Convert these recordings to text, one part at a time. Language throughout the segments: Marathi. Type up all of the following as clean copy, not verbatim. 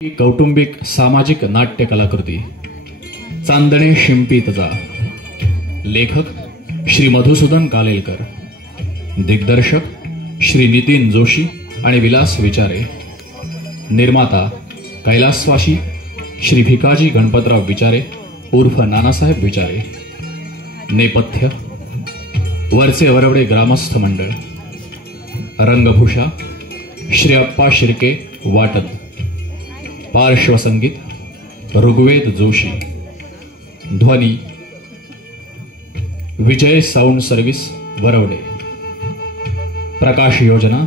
ही कौटुंबिक सामाजिक नाट्य कलाकृती चांदणे शिंपीतजा. लेखक श्री मधुसूदन कालेलकर. दिग्दर्शक श्री नितीन जोशी आणि विलास विचारे. निर्माता कैलासवासी श्री भिकाजी गणपतराव विचारे उर्फ नानासाहेब विचारे. नेपथ्य वरचे वरवडे ग्रामस्थ मंडळ. रंगभूषा श्री अप्पा शिर्के वाटद. पार्श्वसंगीत ऋग्वेद जोशी. ध्वनी विजय साऊंड सर्व्हिस वरवडे. प्रकाश योजना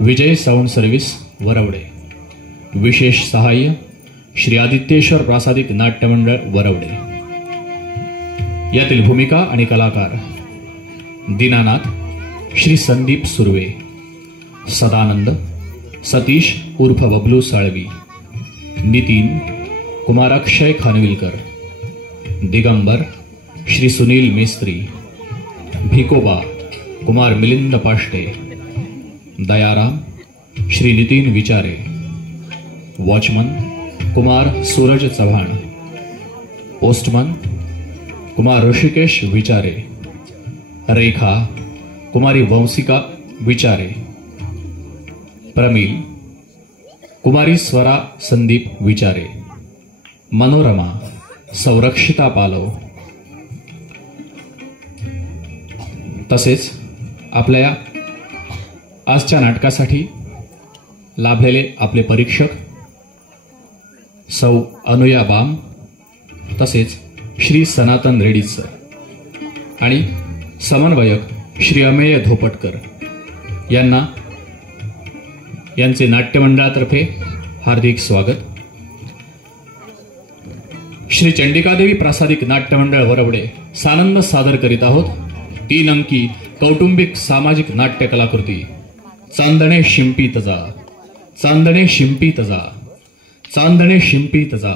विजय साऊंड सर्व्हिस वरवडे. विशेष सहाय्य श्री आदित्येश्वर प्रासादिक नाट्य मंडळ वरवडे. यातील भूमिका आणि कलाकार: दीनानाथ श्री संदीप सुर्वे. सदानंद सतीश उर्फ बबलू साळवी. नितीन कुमाराक्षय खानविलकर. दिगंबर श्री सुनील मेस्त्री. भिकोबा कुमार मिलिंद पाष्टे. दयाराम श्री नितीन विचारे. वॉचमन कुमार सूरज चव्हाण. पोस्टमन कुमार ऋषिकेश विचारे. रेखा कुमारी वंशिका विचारे. प्रमील कुमारी स्वरा संदीप विचारे. मनोरमा संरक्षिता पालव. तसेच आपल्या आजच्या नाटकासाठी लाभलेले आपले परीक्षक सौ अनुया बाम, तसेच श्री सनातन रेड्डी सर आणि समन्वयक श्री अमेय धोपटकर यांना यांचे नाट्यमंडळातर्फे हार्दिक स्वागत. श्री चंडिकादेवी प्रासादिक नाट्यमंडळ वरवडे सानंद सादर करीत आहोत 3 अंकी कौटुंबिक सामाजिक नाट्य कलाकृती चांदणे शिंपीतजा. चांदणे शिंपीतजा. चांदणे शिंपीतजा.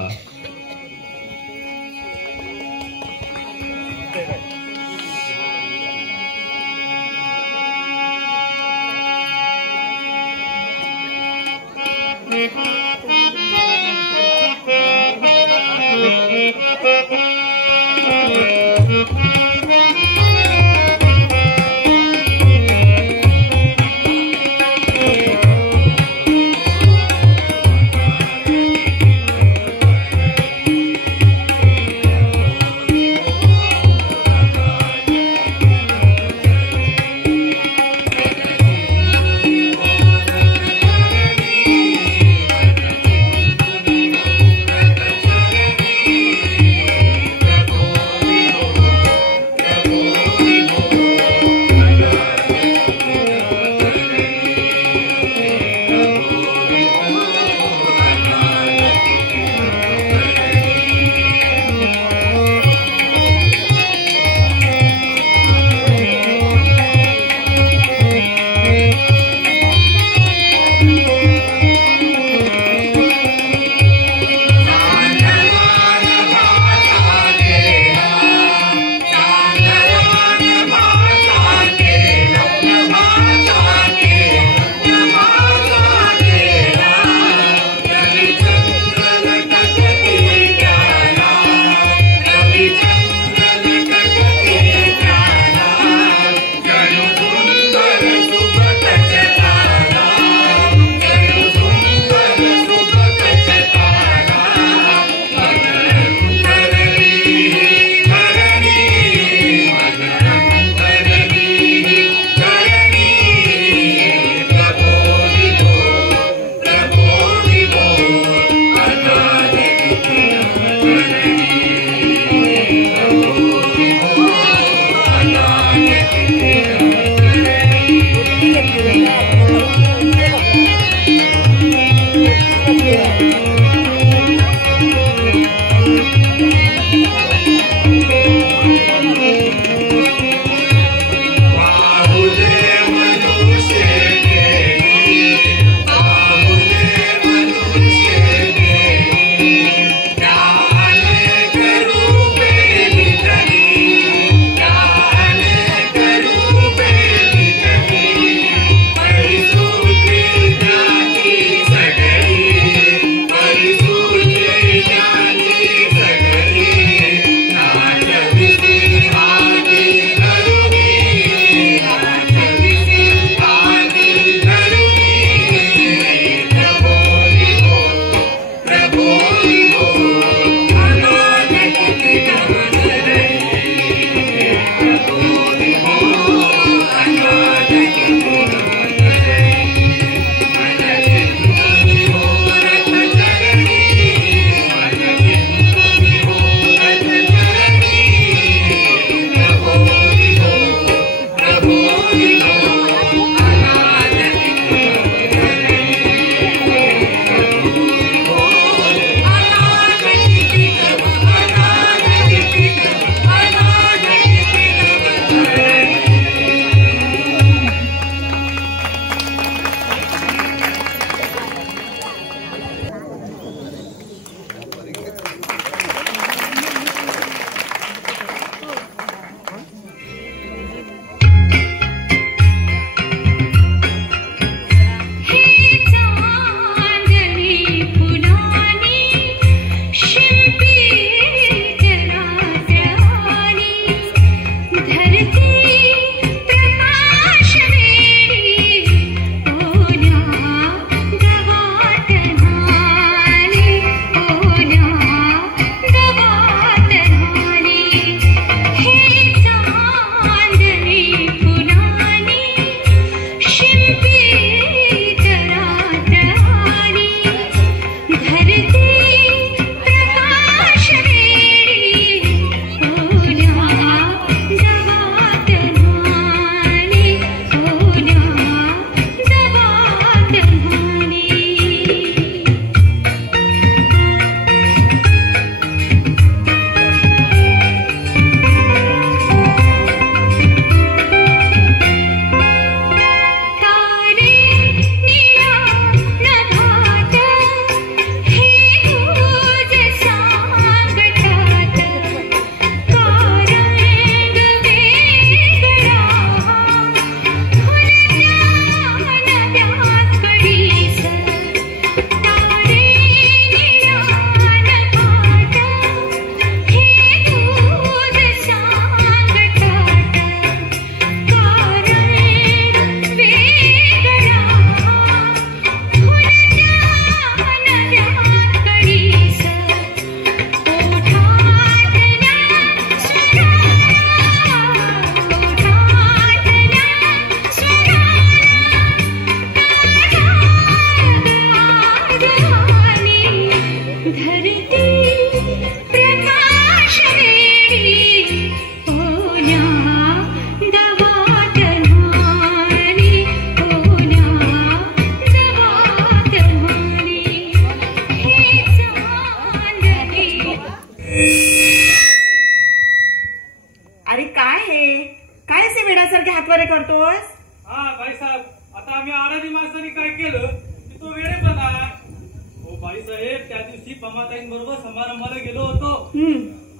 बाईसाहेब त्या दिवशी पमाताईंबरोबर समारंभाला गेलो होतो.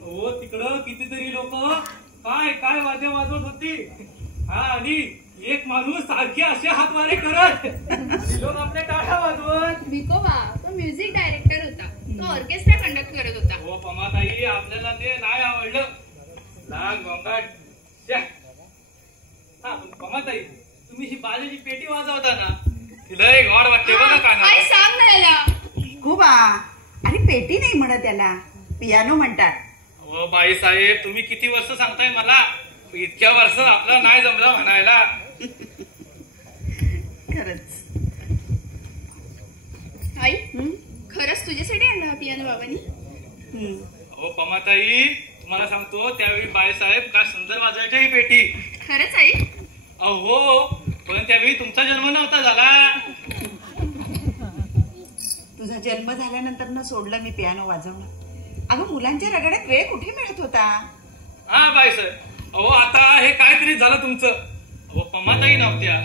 हो तिकडं कितीतरी लोक काय काय वाद्य वाजवत होती. हा आणि एक माणूस सारखे असे हातवारे करत लोक आपल्या टाळ्या वाजवत. विकोबा तो म्युझिक डायरेक्टर होता. तो ऑर्केस्ट्रा कंडक्ट करत होता. हो पमाताई आपल्याला ते नाही आवडलं. लाग गोंगाट. हा पमाताई तुम्ही ही बाजाची पेटी वाजवता ना तिला एक गॉड वाटते बघा काय का. सांग ना याला. खूबा अरे पेटी नाही म्हणत त्याला, पियानो म्हणतात. हो बाईसाहेब तुम्ही किती वर्ष सांगताय मला. इतक्या वर्ष आपला नाही जमला म्हणायला. खरंच. आई खरंच तुझ्यासाठी आणला हा पियानो बाबांनी. हो पमाताई तुम्हाला सांगतो त्यावेळी बाईसाहेब का सुंदर वाजायच्या ही पेटी. खरंच आई. अहो पण त्यावेळी तुमचा जन्म नव्हता झाला. तुझा जन्म झाल्यानंतर न सोडलं मी पियानो वाजवणं. अगं मुलांच्या रगड्यात वेळ कुठे मिळत होता. हा बाईसाहेब अहो आता हे काहीतरी झालं तुमचं. अहो पमाताई नव्हत्या,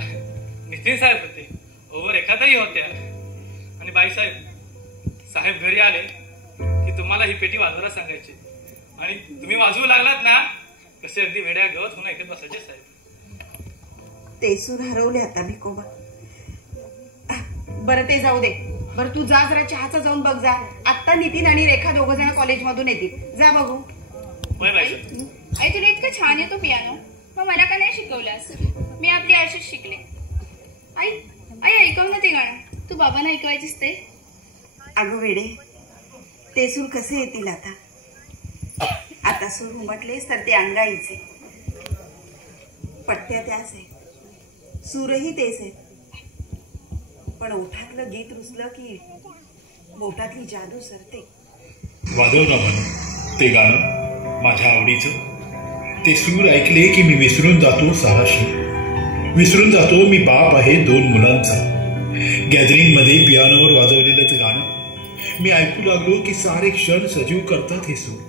नितीन साहेब होते. अहो रेखाताई होत्या. आणि बाईसाहेब साहेब घरी आले की तुम्हाला ही पेटी वाजवायला सांगायची. आणि तुम्ही वाजवू लागलात ना कसे अगदी वेड्या गवत होऊन ऐकत बसायचे साहेब. ते सूर हरवले आता भिकोबा. बरं ते जाऊ दे. बरं तू जा जरा चहाचा जाऊन बघ जा. आत्ता नितीन आणि रेखा दोघ जण कॉलेजमधून येतील. जा बघू. होय बाईसाहेब. आई तुला इतकं छान येतो पियानो मग मला का नाही शिकवलास. मी आपली अशीच शिकले. आई आई ऐकव ना ते गाणं. तू बाबांना ऐकवायचीस ते. अगं वेडे ते सूर कसे येतील आता. आता सूर उमटलेस तर ते अंगाईचे. पट्ट्या त्याच आहेत, सूरही तेच आहेत. पण ओठातलं गीत रुसलं की बोटातली जादू सरते. वाजव ना म्हणून ते गाणं माझ्या आवडीचं. ते सूर ऐकले की मी विसरून जातो साहसी. विसरून जातो मी बाप आहे 2 मुलांचा. गॅदरिंग मध्ये पियानोवर वाजवलेलं ते गाणं मी ऐकू लागलो की सारे क्षण सजीव करतात हे सूर.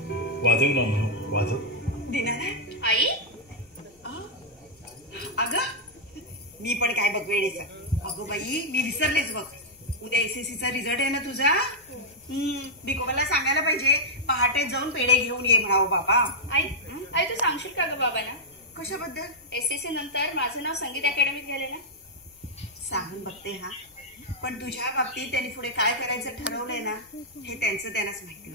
वाजव ना म्हणून वाजव. दिनानाथ आई अगं मी पण काय बघ वेळेचा. अगं बाई मी विसरलेच बघ. उद्या SSCचा रिझल्ट आहे ना तुझा. भिकोबाला सांगायला पाहिजे पहाटे जाऊन पेढे घेऊन ये म्हणावं बाबा. आई आई तू सांगशील का ग बाबांना. कशाबद्दल. SSC नंतर माझं नाव संगीत अकॅडमीत घ्यायला. सांगून बघते. हा पण तुझ्या बाबतीत त्यांनी पुढे काय करायचं ठरवलंय ना हे त्यांचं त्यांनाच माहिती.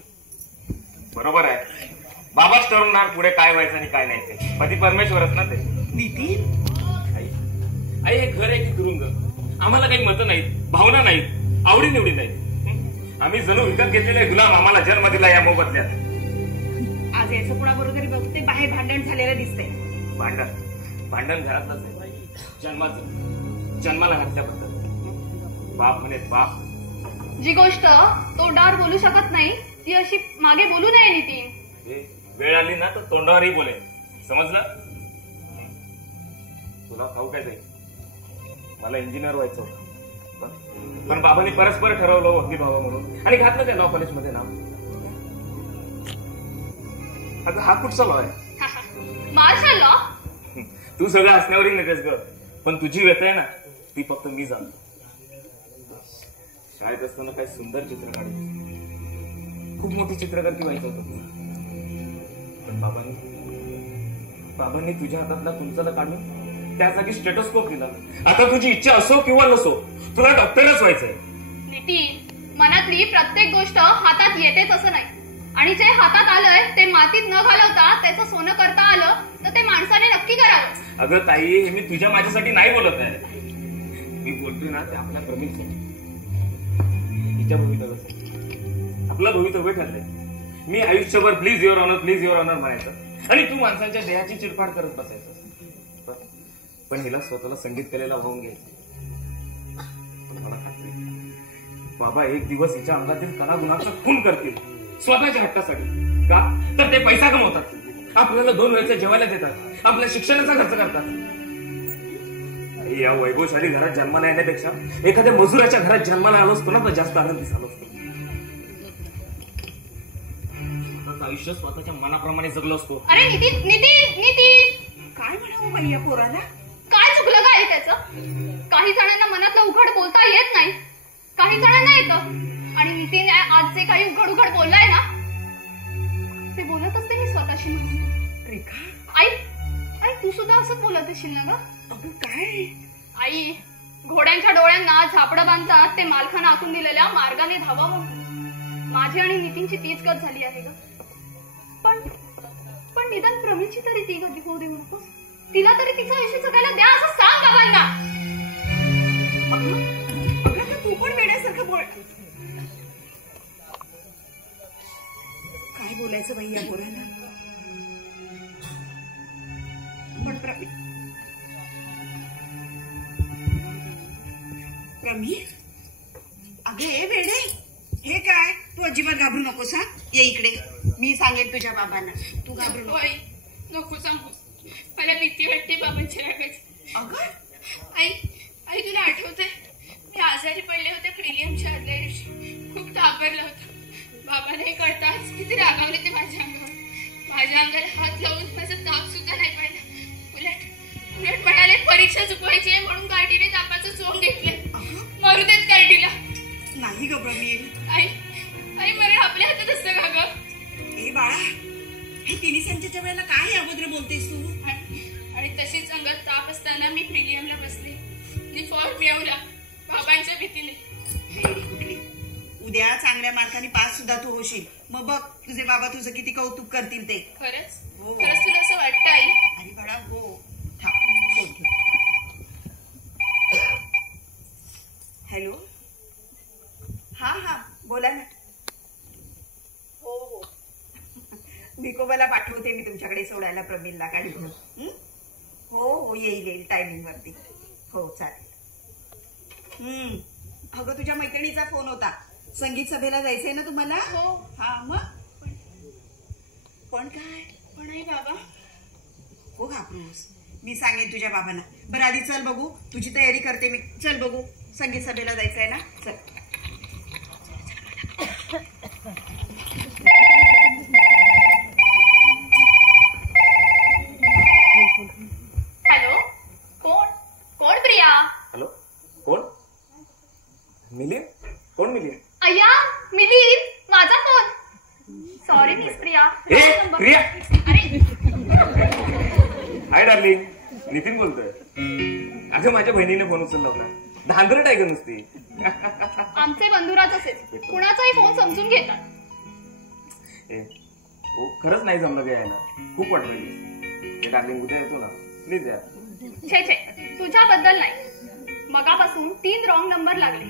बरोबर आहे. बाबाच ठरवणार पुढे काय व्हायचं आणि काय नाही ते. पती परमेश्वरच ना ते. नितीन आई हे घर आहे की तुरुंग. आम्हाला काही मतं नाहीत, भावना नाहीत, आवडी निवडी नाहीत. आम्ही जणू विकत घेतलेले गुलाम. आम्हाला जन्म दिला या मोबदल्यात. आज याचं कुणाबरोबर बघते बाहेर भांडण झालेलं दिसतंय. भांडण घरातलंच आहे. जन्माला घातल्याबद्दल बाप म्हणे बाप. जी गोष्ट तोंडावर बोलू शकत नाही ती अशी मागे बोलू नये नितीन. वेळ आली ना तर तोंडावरही बोले. समजलं. तुला ठाऊक काय जाईल मला इंजिनियर व्हायचं होतं. पण बाबांनी परस्पर ठरवलं वकील व्हावं म्हणून आणि घातलं त्या लॉ कॉलेजमध्ये नाव. अगं हा कुठचा लॉ आहे. माझा लॉ. तू सगळं हसण्यावरही नकेस ग. पण तुझी व्यथा आहे ना ती फक्त मी जाणतो. शाळेत असताना काय सुंदर चित्र काढायचं. खूप मोठी चित्रकार व्हायचं होतं तुला. पण बाबांनी तुझ्या हातातला तुमचा काढून त्या जागी स्टेटोस्कोप दिला. आता तुझी इच्छा असो किंवा नसो तुला डॉक्टरच व्हायचंय. नितीन मनातली प्रत्येक गोष्ट हातात येतेच असं नाही. आणि जे हातात आलंय ते मातीत न घालवता त्याचं सोनं करता आलं तर ते माणसाने नक्की करावं. अगं ताई हे मी तुझ्या माझ्यासाठी नाही बोलत आहे. मी बोलतोय ना ते आपल्या प्रमितसाठी. तिच्या भवितव्यासाठी. आपलं भवितव्य ठरलंय. मी आयुष्यभर please your honour please your honour म्हणायचं आणि तू माणसांच्या देहाची चिरफाड करत बसायचं. पण हिला स्वतःला संगीत कलेला वाहून घ्यायचं. पण मला खात्री बाबा एक दिवस हिच्या अंगातील कला गुणाचा खून करतील स्वतःच्या हट्टासाठी. का तर ते पैसा कमवतात. आपल्याला 2 वेळचे जेवायला देतात. आपल्या शिक्षणाचा खर्च करतात. या वैभवशाली घरात जन्माला येण्यापेक्षा एखाद्या मजुराच्या घरात जन्माला आलो असतो ना तर जास्त आनंदी झालो असतो. स्वतःचं आयुष्य स्वतःच्या मनाप्रमाणे जगलो असतो. अरे नितीन नितीन नितीन काय म्हणावं बाई या पोराला. काय चुकलं काय त्याचं. काही जणांना मनातलं उघड बोलता येत नाही. काही जणांना येतं. आणि नितीन आज जे काही उघड उघड बोललाय ना ते बोलत असते मी स्वतःशी म्हणून. रेखा आई आई तू सुद्धा असंच बोलत असशील ना ग? अगं काय आई घोड्यांच्या डोळ्यांना झापडं बांधतात ते मालकानं आखून दिलेल्या मार्गाने धावावं. माझी आणि नितीनची तीच गत झाली आहे ग. पण निदान प्रवीणची तरी ती गती होऊ देऊ नकोस. तिला तरी तिचं आयुष्य जगायला द्या असं सांग बाबांना. अगं तू पण वेड्यासारखं बोल. काय बोलायचं बाई या पोराला. पण प्रवीण अगं ए वेडे हे काय तू अजिबात घाबरू नकोस हा. ये इकडे मी सांगेन तुझ्या बाबांना. तू घाबरू नको. आई नको सांगू मला भीती वाटते बाबांच्या रागाची. अगं आई तुला आठवतंय मी आजारी पडले होते प्रिलियमच्या आदल्या दिवशी. खूप घाबरला होता. बाबा नाही कळताच किती रागावले ते माझ्या अंगावर हात लावून माझा ताप सुद्धा नाही पडला. उलट म्हणाले परीक्षा चुकवायची म्हणून गाडीने तापाचं चोंग घेतलं. मरू देत गाडीला. नाही ग प्रवीण. आई मला आपल्या हातात असतं का ग? ए बाळा हे तिन्ही संचेच्या वेळेला काय अभद्र बोलतेस तू. आणि तशीच अंगात ताप असताना मी प्रिलियमला बसले. मी फॉर्म मिळवला बाबांच्या भीतीने. वेडी कुठली. उद्या चांगल्या मार्काने पास सुद्धा तू होशील. मग बघ तुझे बाबा तुझं किती कौतुक करतील ते. खरंच हो. खरंच तुला असं वाटतं आई? अरे बाळा हो. फोन ठेव. हॅलो हा बोला ना. हो भिकोबाला पाठवते मी तुमच्याकडे सोडायला प्रवीणला गाडी घेऊन. हो येईल टायमिंग वरती. हो चालेल. अगं तुझ्या मैत्रिणीचा फोन होता. संगीत सभेला जायचंय ना तुम्हाला. हो. हा मग पण काय. पण आई बाबा हो घाबरूस. मी सांगेन तुझ्या बाबांना. बरं आधी चल बघू तुझी तयारी करते मी. चल बघू संगीत सभेला जायचंय ना. चल. हॅलो कोण प्रिया? हॅलो कोण? मिलिंद? कोण मिलिंद? अय्या मिलिंद माझा phone. Sorry miss Priya. Priya अरे हाय डार्लिंग नितीन बोलतोय. अगं माझ्या बहिणीने फोन उचलला होता. धांदरट आहे का नुसती. आमचे बंधुराच असेल कुणाचाही फोन समजून घेतात. हो खरंच नाही जमलं का यायला. खूप वाट पाहिजे. डार्लिंग उद्या येतो ना प्लीज या. छे तुझ्याबद्दल नाही. मगापासून 3 रॉंग नंबर लागले.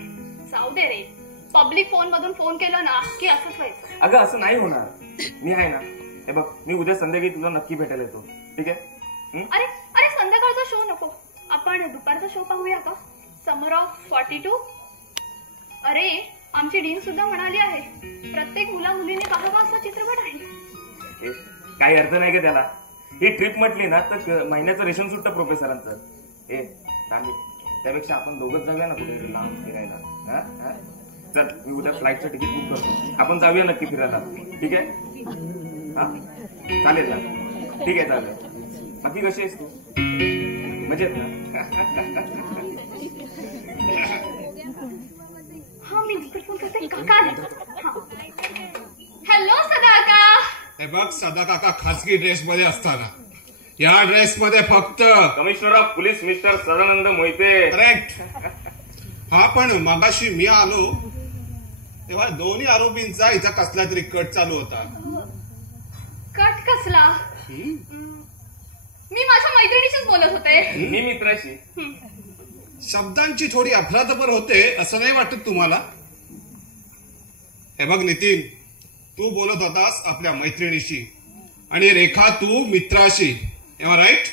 जाऊ दे रे. पब्लिक फोन मधून फोन केलं ना की असंच व्हायचं. अगं असं नाही होणार. मी आहे ना. हे बघ मी उद्या संध्याकाळी तुला नक्की भेटायला येतो. ठीक आहे. अरे संध्याकाळचा शो नको. आपण दुपारचा शो पाहूया का? समर ऑफ 42. अरे आमची डीन सुद्धा म्हणाली आहे प्रत्येक मुला मुलीने पाहावा असा चित्रपट आहे. काही अर्थ नाही का त्याला. ही ट्रिप म्हटली ना तर महिन्याचं रेशन सुटतं प्रोफेसरांचं. त्यापेक्षा आपण दोघंच जाऊया ना कुठे लांब फिरायला. चल मी उद्या फ्लाईटचं तिकीट बुक करतो. आपण जाऊया नक्की फिरायला. ठीक आहे. हा चालेल ना. ठीक आहे चालेल. बाकी कशी आहेस तू? मजेत ना? हा मी तिकीट फोन करते. काका हॅलो सदा काका. हे बघ सदा काका खासगी ड्रेस मध्ये असताना या ड्रेस मध्ये फक्त commissioner of police mister Sadanand Mohite. Correct. हा पण मगाशी मी आलो तेव्हा दोन्ही आरोपींचा इथं कसला तरी कट चालू होता. कट कसला? मी माझ्या मैत्रिणीशीच बोलत होते. मी मित्राशी. शब्दांची थोडी अफरातफर होते असं नाही वाटत तुम्हाला? हे बघ नितीन तू बोलत होतास आपल्या मैत्रिणीशी आणि रेखा तू मित्राशी. राईट?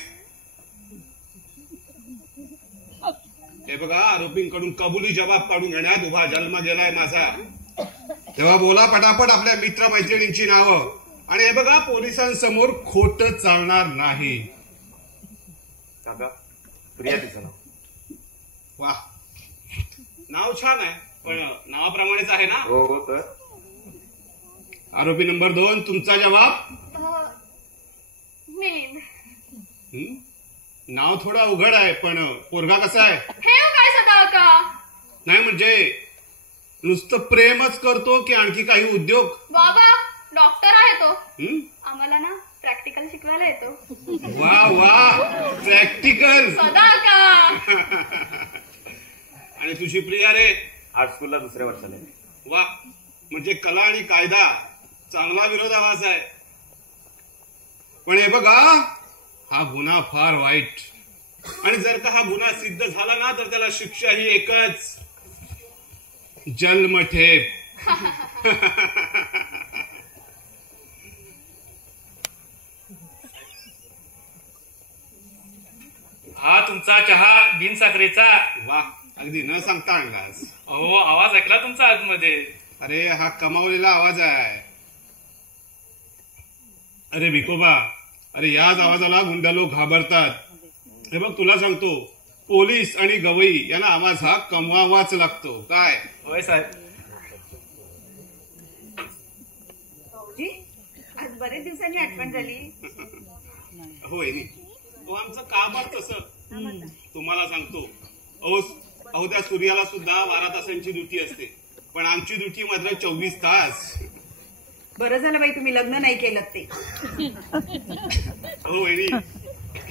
हे बघा आरोपींकडून कबुली जबाब काढून घेण्यात उभा जन्म गेलाय माझा. तेव्हा बोला पटापट आपल्या मित्र मैत्रिणींची नावं. आणि हे बघा पोलिसांसमोर खोटं चालणार नाही. काका प्रिया तिचं नाव. वा नाव छान आहे पण नावाप्रमाणेच आहे ना. हो तर. आरोपी नंबर 2 तुमचा जबाब. मिलिंद. नाव थोडा उघड आहे पण पोरगा कसा आहे? हे काय सदा काका? नाही म्हणजे नुसतं प्रेमच करतो की आणखी काही उद्योग? बाबा डॉक्टर आहे तो. हं? आम्हाला ना प्रॅक्टिकल शिकवायला येतो. वा वा, प्रॅक्टिकल. सदा का. आणि तुझी प्रिया रे? आर्ट स्कूलला 2ऱ्या वर्षाला आहे. वा, म्हणजे कला आणि कायदा चांगला विरोधाभास आहे. पण हे बघा, हा गुन्हा फार वाईट. आणि जर का हा गुन्हा सिद्ध झाला ना तर त्याला शिक्षा ही एकच, जन्मठेप. हा तुमचा चहा बिन साखरेचा. वा, अगदी न सांगता आणलास. अहो आवाज ऐकला तुमचा आतमध्ये. अरे हा कमावलेला आवाज आहे. अरे विकोबा, अरे याच आवाजाला गुंड लोक घाबरतात. हे बघ तुला सांगतो, पोलीस आणि गवई यांना आवाज हा कमवावाच लागतो. काय होय साहेब. भाऊजी, आज बरेच दिवसांनी आठवण झाली. होय नी. हो, आमचं कामच तसं. तुम्हाला सांगतो, अहो त्या सूर्याला सुद्धा 12 तासांची ड्युटी असते, पण आमची ड्युटी मात्र 24 तास. बरं झालं बाई तुम्ही लग्न नाही केलं ते. हो वहिनी,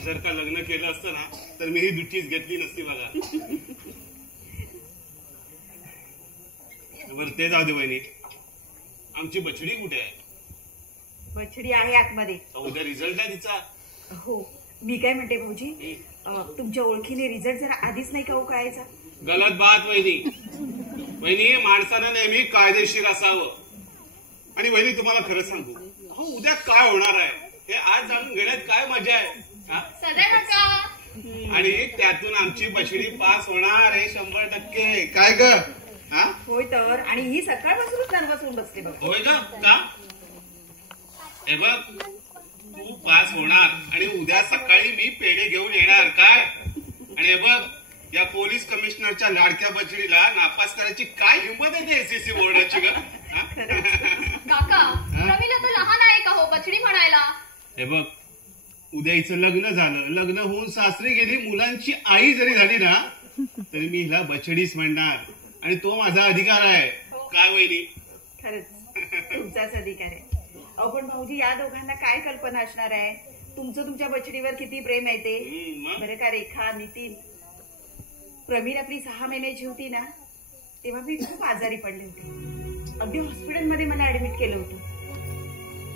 जर का लग्न केलं असतं ना तर मी ही ड्युटीच घेतली नसती बघा. बरं ते जाऊ दे वहिनी, आमची बछडी कुठे आहे? बछडी आहे आतमध्ये. उद्या रिझल्ट आहे तिचा. हो, मी काय म्हणते भाऊजी, तुमच्या ओळखीने रिझल्ट जरा आधीच नाही का हो कळायचा? गलत बात वहिनी. वहिनी, माणसानं नेहमी कायदेशीर असावं. आणि वहिनी तुम्हाला खरं सांगू, हो उद्या काय होणार आहे हे आज जाणून घेण्यात काय मजा आहे. सदा नका. आणि त्यातून आमची बछडी पास होणार आहे 100%. काय ग? होय तर. आणि ही सकाळपासूनच नर्वस होऊन बसते बघ. होय ग का? हे बघ, तू पास होणार आणि उद्या सकाळी मी पेढे घेऊन येणार. काय? आणि हे बघ, या पोलीस कमिशनरच्या लाडक्या बछडीला नापास करायची काय हिंमत आहे ते एसएससी बोर्डाची ग? काका प्रमिला तर लहान आहे का हो बछडी म्हणायला? हे बघ, उद्या हिचं लग्न झालं, लग्न होऊन सासरी गेली, मुलांची आई जरी झाली ना तरी मी हिला बछडीच म्हणणार. आणि तो माझा अधिकार आहे. काय वहिनी? खरंच तुमचाच अधिकार आहे. अहो पण भाऊजी, या दोघांना काय कल्पना असणार आहे तुमचं तुमच्या बछडीवर किती प्रेम आहे ते? बरं का रेखा, नितीन, प्रमीर आपली 6 महिन्याची होती ना तेव्हा मी खूप आजारी पडले होते. अगदी हॉस्पिटलमध्ये मला ऍडमिट केलं होतं.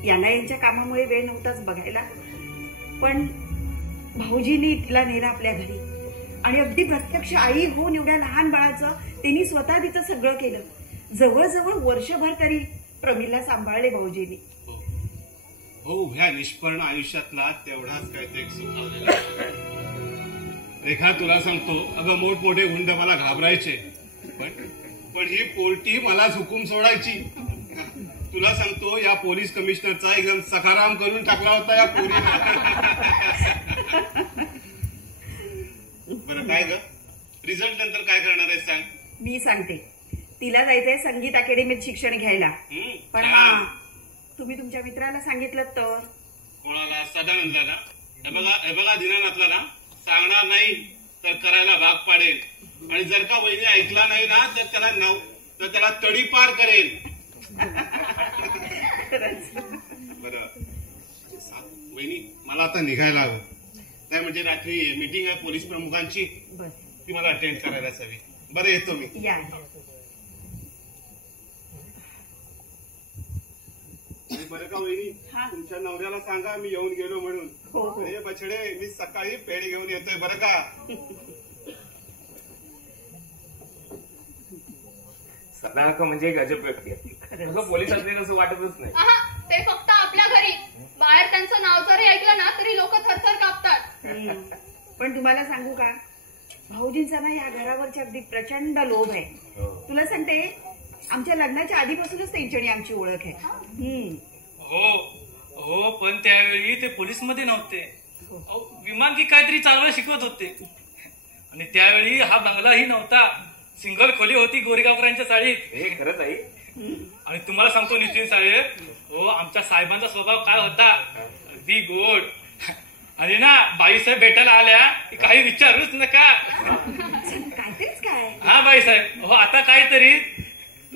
यांना यांच्या कामामुळे वेळ नव्हताच बघायला, पण भाऊजींनी तिला नेलं आपल्या घरी आणि अगदी प्रत्यक्ष आई होऊन एवढ्या लहान बाळाचं त्यांनी स्वतः तिचं सगळं केलं. जवळजवळ वर्षभर तरी प्रमीला सांभाळले भाऊजींनी. हो, ह्या निष्पर्ण आयुष्यातला तेवढाच काहीतरी सुखावलेला. रेखा तुला सांगतो, अगं मोठमोठे गुंड मला घाबरायचे, पण ही पोरटी मला हुकूम सोडायची. तुला सांगतो, या पोलीस कमिशनरचा एकदम सखाराम करून टाकला होता या पोरीला. बरं काय ग, रिझल्ट नंतर काय करणार आहे सांग? मी सांगते. तिला जायचंय संगीत अकॅडमीत शिक्षण घ्यायला. पण हा, तुम्ही तुमच्या मित्राला सांगितलं तर? कोणाला? सदानंदला ना? हे बघा दीनानाथला ना सांगणार नाही तर करायला भाग पाडेल. आणि जर का वहिनी ऐकला नाही ना तर त्याला तडीपार करेल. बरं वहिनी, मला आता निघायला हवं. काय म्हणजे रात्री मीटिंग आहे पोलीस प्रमुखांची, ती मला अटेंड करायलाच हवी. बरं येतो मी. या. बरं का वहिनी, तुमच्या नवऱ्याला सांगा मी येऊन गेलो म्हणून. हो. हे बछडे, मी सकाळी पेढे घेऊन येतोय बरं का? सदानका म्हणजे एक अजब व्यक्ती आहे. पोलीस असले असं वाटतच नाही. ते फक्त आपल्या घरी, बाहेर त्यांचं नाव जरी ऐकलं ना तरी लोक थरथर कापतात. पण तुम्हाला सांगू का, भाऊजींचा ना या घरावरची अगदी प्रचंड लोभ आहे. तुला सांगते, आमच्या लग्नाच्या आधीपासूनच त्यांच्यानी आमची ओळख आहे. हो, पण त्यावेळी ते पोलीस मध्ये नव्हते. विमान की काहीतरी चालवायला शिकवत होते. आणि त्यावेळी हा बंगलाही नव्हता, सिंगल खोली होती गोरेगावकरांच्या चाळीत. हे खरंच आहे. आणि तुम्हाला सांगतो नितीन साहेब, हो आमच्या साहेबांचा स्वभाव काय होता, अगदी गोड. आणि ना बाईसाहेब भेटायला आल्या की काही विचारूच नका. काहीतरीच काय. हा बाईसाहेब, हो आता काहीतरी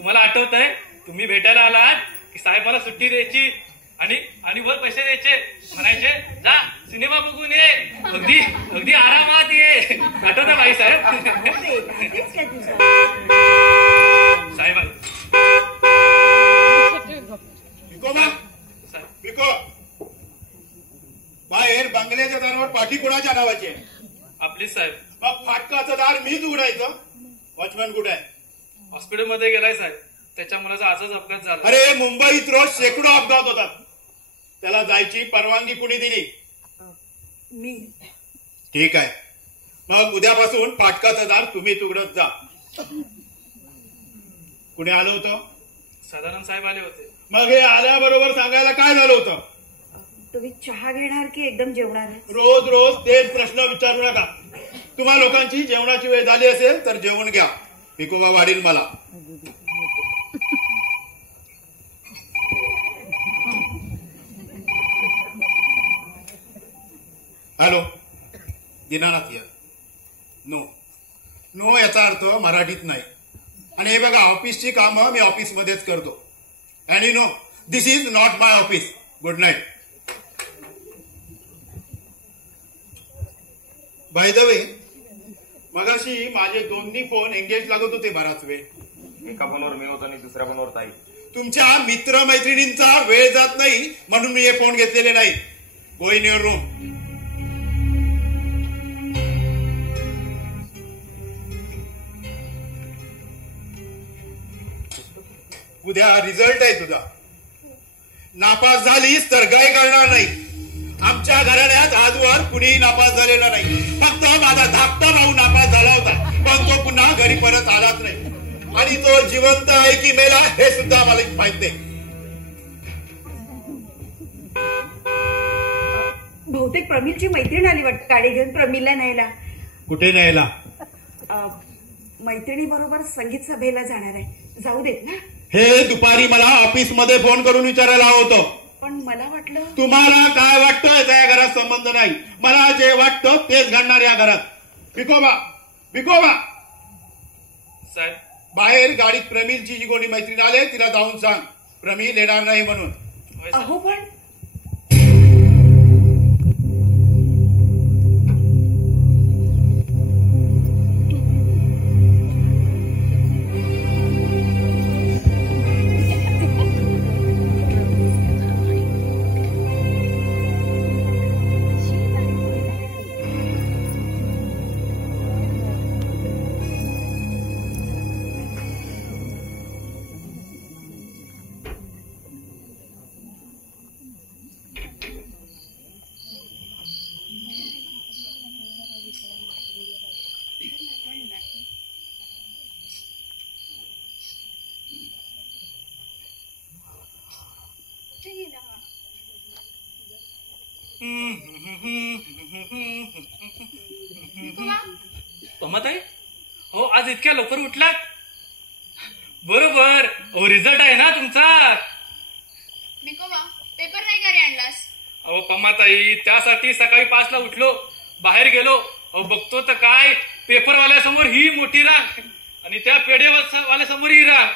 तुम्हाला आठवत आहे तुम्ही भेटायला आलात की साहेब मला सुट्टी द्यायची आणि वर पैसे द्यायचे, म्हणायचे जा सिनेमा बघून ये, अगदी अगदी आरामात ये. आठवत बाई साहेब? साहेब बाहेर बंगल्याच्या दारावर पाठी कोणाच्या नावाची आहे? आपली साहेब. मग फाटकाचं दार मीच उघडायचं? वॉचमॅन कुठे आहे? हॉस्पिटलमध्ये गेलाय साहेब, त्याच्या मुलाचा आजच अपघात झाला. अरे मुंबईत रोज शेकडो अपघात होतात, त्याला जायची परवानगी कुणी दिली? मी. ठीक आहे, मग उद्यापासून फाटकाचं दार तुम्हीच उघडत जा. कुणी आलं होतं? सदानंद साहेब आले होते. मग हे आल्याबरोबर सांगायला काय झालं होतं? तुम्ही चहा घेणार की एकदम जेवणार आहे? रोज रोज तेच प्रश्न विचारू नका. तुम्हा लोकांची जेवणाची वेळ झाली असेल तर जेवण घ्या, पिकोबा वाढील मला. हॅलो, दिनानाथ या. नो नो याचा अर्थ मराठीत नाही. आणि हे बघा, ऑफिसची कामं मी ऑफिसमध्येच करतो. And you know this is not my office. Good night. By the way, मगाशी माझे दोन्ही फोन एंगेज लागत होते बराच वेळ. एका फोनवर मी होतो आणि दुसऱ्या फोनवर ताई. तुमच्या मित्रमैत्रिणींचा वेळ जात नाही म्हणून मी हे फोन घेतलेले नाही. गो इन युअर रूम. उद्या रिझल्ट आहे तुझा. नापास झालीस तर काय करणार नाही. आमच्या घराण्यात आजवर कुणीही नापास झालेला नाही. फक्त माझा धाकटा भाऊ नापास झाला होता, पण तो पुन्हा घरी परत आलाच नाही. आणि तो जिवंत आहे की मेला हे सुद्धा मला माहित नाही. बहुतेक प्रमिलची मैत्रीण आली वाटतं गाडी घेऊन प्रमिलला न्यायला. कुठे न्यायला? मैत्रिणी बरोबर संगीत सभेला जाणार आहे. जाऊ देत ना? हे दुपारी मला ऑफिसमध्ये फोन करून विचारायला होतं. पण मला वाटलं. तुम्हाला काय वाटतं त्या घरात संबंध नाही. मला जे वाटतं तेच घडणार या घरात. विकोबा विकोबा साहेब, बाहेर गाडीत प्रमिलची जी कोणी मैत्रीण आले तिला जाऊन सांग प्रमिल येणार नाही म्हणून. अहो पण पमाताई, हो आज इतक्या लवकर उठलात? बरोबर, हो रिझल्ट आहे ना तुमचा. विकोबा, पेपर नाही का रे आणलास? अहो पमाताई, त्यासाठी सकाळी 5 ला उठलो, बाहेर गेलो. अहो बघतो तर काय, पेपरवाल्यासमोर ही मोठी रांग आणि त्या पेढेवाल्यासमोर ही रांग.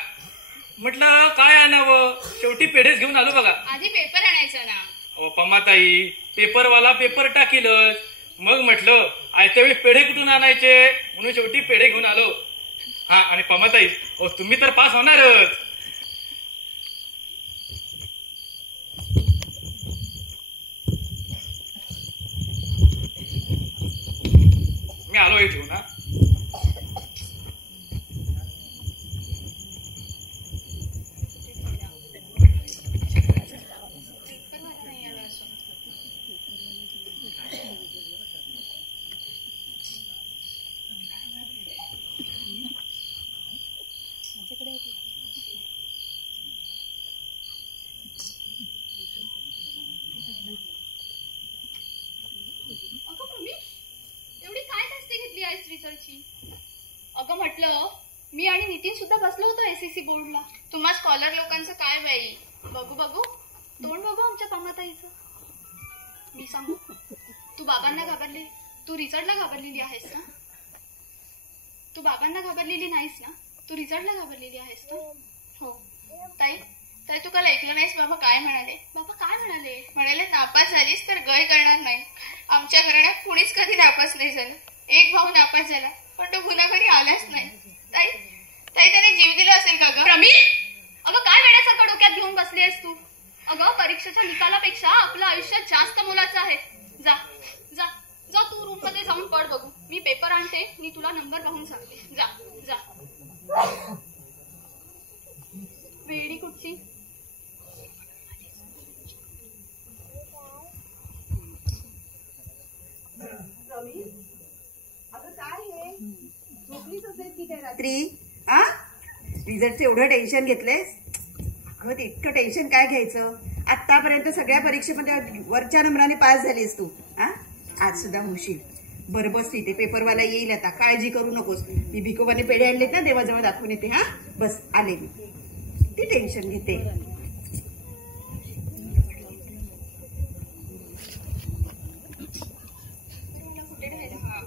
म्हटलं काय आणावं, शेवटी पेढेच घेऊन आलो बघा. आधी पेपर आणायचा ना. अहो पमाताई, पेपरवाला पेपर टाकीलच. मग म्हटलं आयत्या वेळी पेढे कुठून आणायचे, म्हणून शेवटी पेढे घेऊन आलो. हा, आणि पमाताई, अहो तुम्ही तर पास होणारच. मी आलो हे घेऊन. हा, अगं म्हटलं, मी आणि नितीन सुद्धा बसलो होतो एसएससी बोर्डला. तुम्हा स्कॉलर लोकांचं काय बाई? बघू बघू, तोंड बघू आमच्या पमाताईचं. मी सांगू, तू बाबांना घाबरले, तू रिझल्टला घाबरलेली आहेस ना? तू बाबांना घाबरलेली नाहीस ना, तू रिझल्टला घाबरलेली आहेस ना? हो. ताई ताई तू काल ऐकलं नाहीस बाबा काय म्हणाले? बाबा काय म्हणाले? म्हणाले नापास झालीस तर गय करणार नाही. आमच्या घराण्यात कुणीच कधी नापास नाही झालं. एक भाऊ नापास झाला पण तो पुन्हा घरी आलाच नाही. ताई ताई त्याने जीव दिला असेल का ग? प्रमील, अगं काय वेड्यासारखं डोक्यात घेऊन बसली आहेस तू? अगं परीक्षेच्या निकालापेक्षा आपलं आयुष्य जास्त मोलाचं आहे. जा जा जा तू रूम मध्ये जाऊन पड बघू. मी पेपर आणते, मी तुला नंबर पाहून सांगते. जा जा. वेडी कुठची? रात्री रिझल्टचं एवढं टेन्शन घेतलंयस? अगं इतकं टेन्शन काय घ्यायचं? आतापर्यंत सगळ्या परीक्षेमध्ये वरच्या नंबराने पास झालीस तू. आज सुद्धा होशील. बरं बस तिथे, पेपरवाला येईल आता, काळजी करू नकोस. मी भिकोबाने पेढे आणलेत ना, देवाजवळ दाखवून येते. बस आले मी. ती टेन्शन घेते. कुठे राहिला हा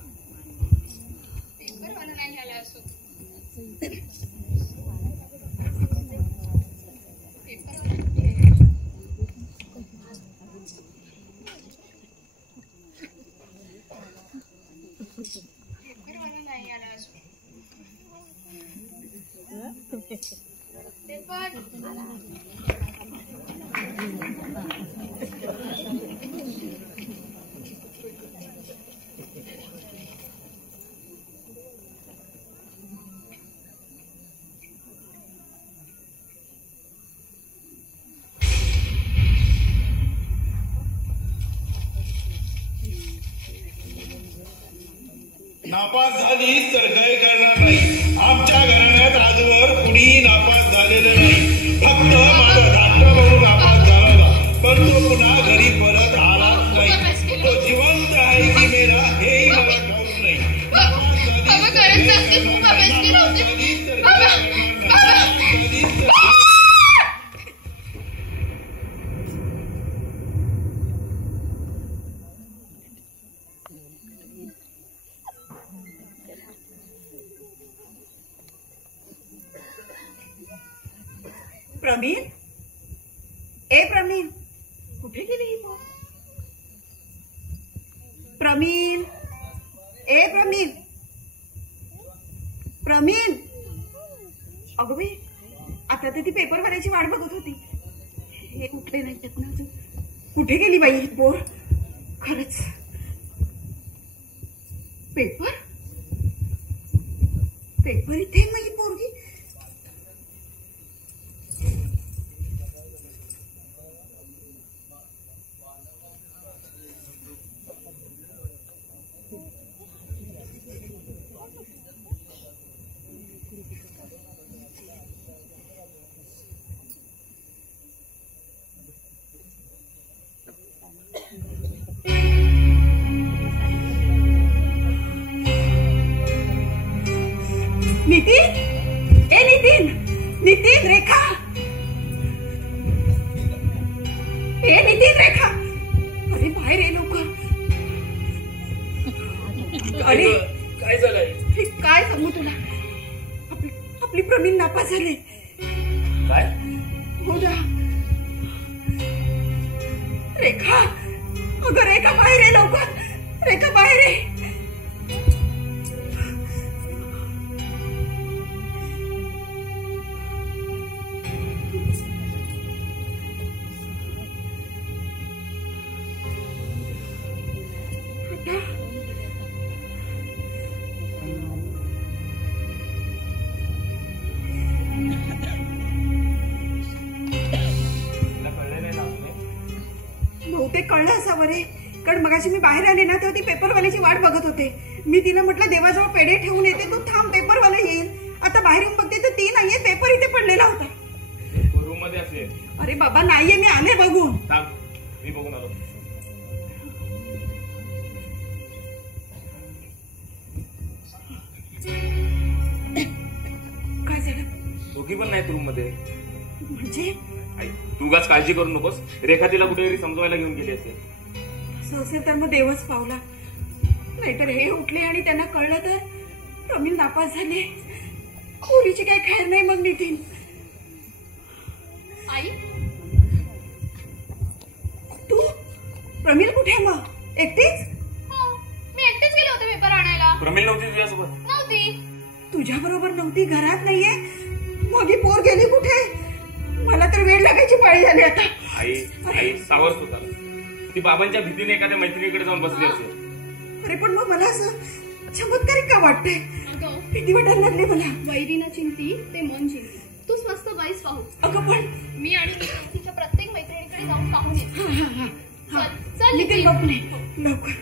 पेपर मला नाही आला असो. नापास झालीस तर गय करणार नाही. आमच्या घराण्यात आजवर कुणी नापास झालेलं नाही. फक्त माझा धाकटा म्हणून नापास झाला, पण तो पुन्हा घरी परत आलाच नाही. तो जिवंत आहे की मेला हेही मला ठाऊक नाही. बाबा खरंच सांगते, खूप अभ्यास केला होता. प्रमील, प्रमील कुठे गेली ही पोर? प्रमील, प्रमील, प्रमील. अगं बाई, आता तर ती पेपर भरायची वाट बघत होती. हे कुठले नाही अजून. कुठे गेली बाई ही पोर? खरंच पेपर पेपर इथे मग ही पोरगी. नितीन, नितीन, नितीन, रेखा, नितीन, रेखा, अरे बाहेर ये लवकर. अरे काय झालंय? काय सांगू तुला, आपली प्रमीण नापास झाले. काय? हो ना रेखा. अगं रेखा बाहेर ये लवकर. रेखा बाहेर ये. बहुतेक कळलं असावं रे, कारण मगाशी मी बाहेर आले ना तेव्हा ती पेपरवाल्याची वाट बघत होते. मी तिला म्हटलं देवाजवळ पेढे ठेवून येते, तू थांब पेपरवाला येईल. आता बाहेर येऊन बघते तर ती नाहीये, पेपर इथे पडलेला होता. रूम मध्ये असेल. अरे बाबा नाहीये, मी आले बघून. थांब, मी बघून आलो. काय झालं? दोघी पण नाहीत रूम मध्ये. म्हणजे तू उगाच काळजी करू नकोस. रेखा तिला कुठेतरी समजवायला घेऊन गेली असेल. असं असेल तर मग देवच पावला. नाहीतर हे उठले आणि त्यांना कळलं तर प्रमीण नापास झाले. खोलीची काही खैर नाही मग नितीन. आई तू प्रमिल कुठे मग एकटीच? हो, मी एकटेच गेले होते पेपर आणायला. प्रमिल नव्हती तुझ्यासोबत? नव्हती. तुझ्या बरोबर नव्हती, घरात नाहीये, मग ही पोर गेली कुठे? मला तर वेळ लागायची पाळी झाली आता. आई आई सावध होता. ती बाबांच्या भीतीने एखाद्या मैत्रिणीकडे जाऊन बसली असेल. अरे पण मग मला असं चमत्कारिक का वाटतंय? अगं, भीती वाटायला लागली मला. वैरी न चिंती ते मन चिंती. तूच मस्त बाईस पाहू. अगं पण मी आणि तिच्या प्रत्येक मैत्रिणीकडे जाऊन पाहून येते. चल नितीन नितीन. बापू नाही लवकर.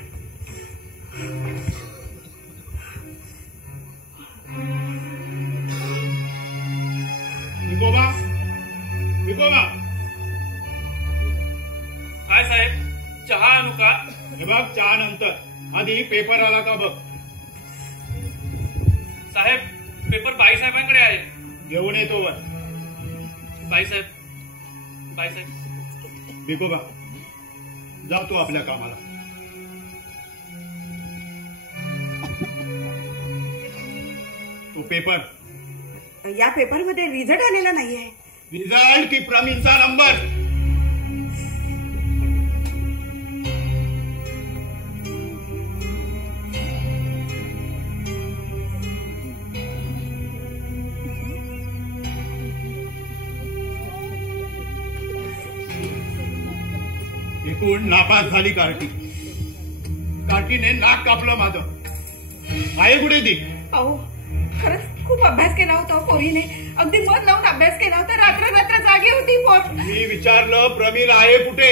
विकोबा विकोबा, काय साहेब, चहा आणू का? हे बघ चहा नंतर आधी पेपर आला का बघ. साहेब, पेपर बाईसाहेबांकडे आहे. घेऊन येतो वर. बाईसाहेब, बाईसाहेब. विकोबा, जातो आपल्या कामाला. तो पेपर, या पेपरमध्ये रिझल्ट आलेला नाहीये. रिझल्ट की प्रमिलचा नंबर? एकूण नापास झाली कार्टी. कार्टीने नाक कापलं माझं. आहे कुठे ती? अहो खरंच खूप अभ्यास केला होता पोरीने. अगदी मन लावून अभ्यास केला होता. रात्र जागी होती पोर. मी विचारलं प्रमिल आहे कुठे?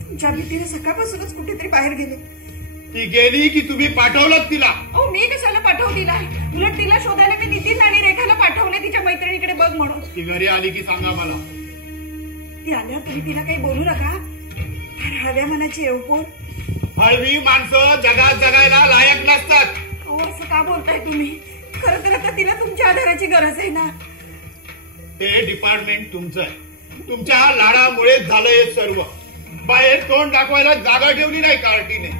तुमच्या भीतीने सकाळपासूनच कुठेतरी बाहेर गेले. ती गेली की तुम्ही पाठवलं तिला? अहो मी कशाला पाठवू तिला? उलट तिला शोधायला मी नितीन आणि रेखाला पाठवले तिच्या मैत्रिणीकडे बघ म्हणून. ती घरी आली की सांगा मला. ती आल्यावर तुम्ही तिला काही बोलू नका. फार हव्या मनाची येऊपोर. हळवी माणसं जगात जगायला लायक नसतात. अहो असं का बोलताय तुम्ही? खरं तर आता तिला तुमच्या आधाराची गरज आहे ना. ते डिपार्टमेंट तुमचं आहे. तुमच्या लाडामुळेच झालं हे सर्व. बाहेर तोंड दाखवायला जागा ठेवली नाही कार्टीने.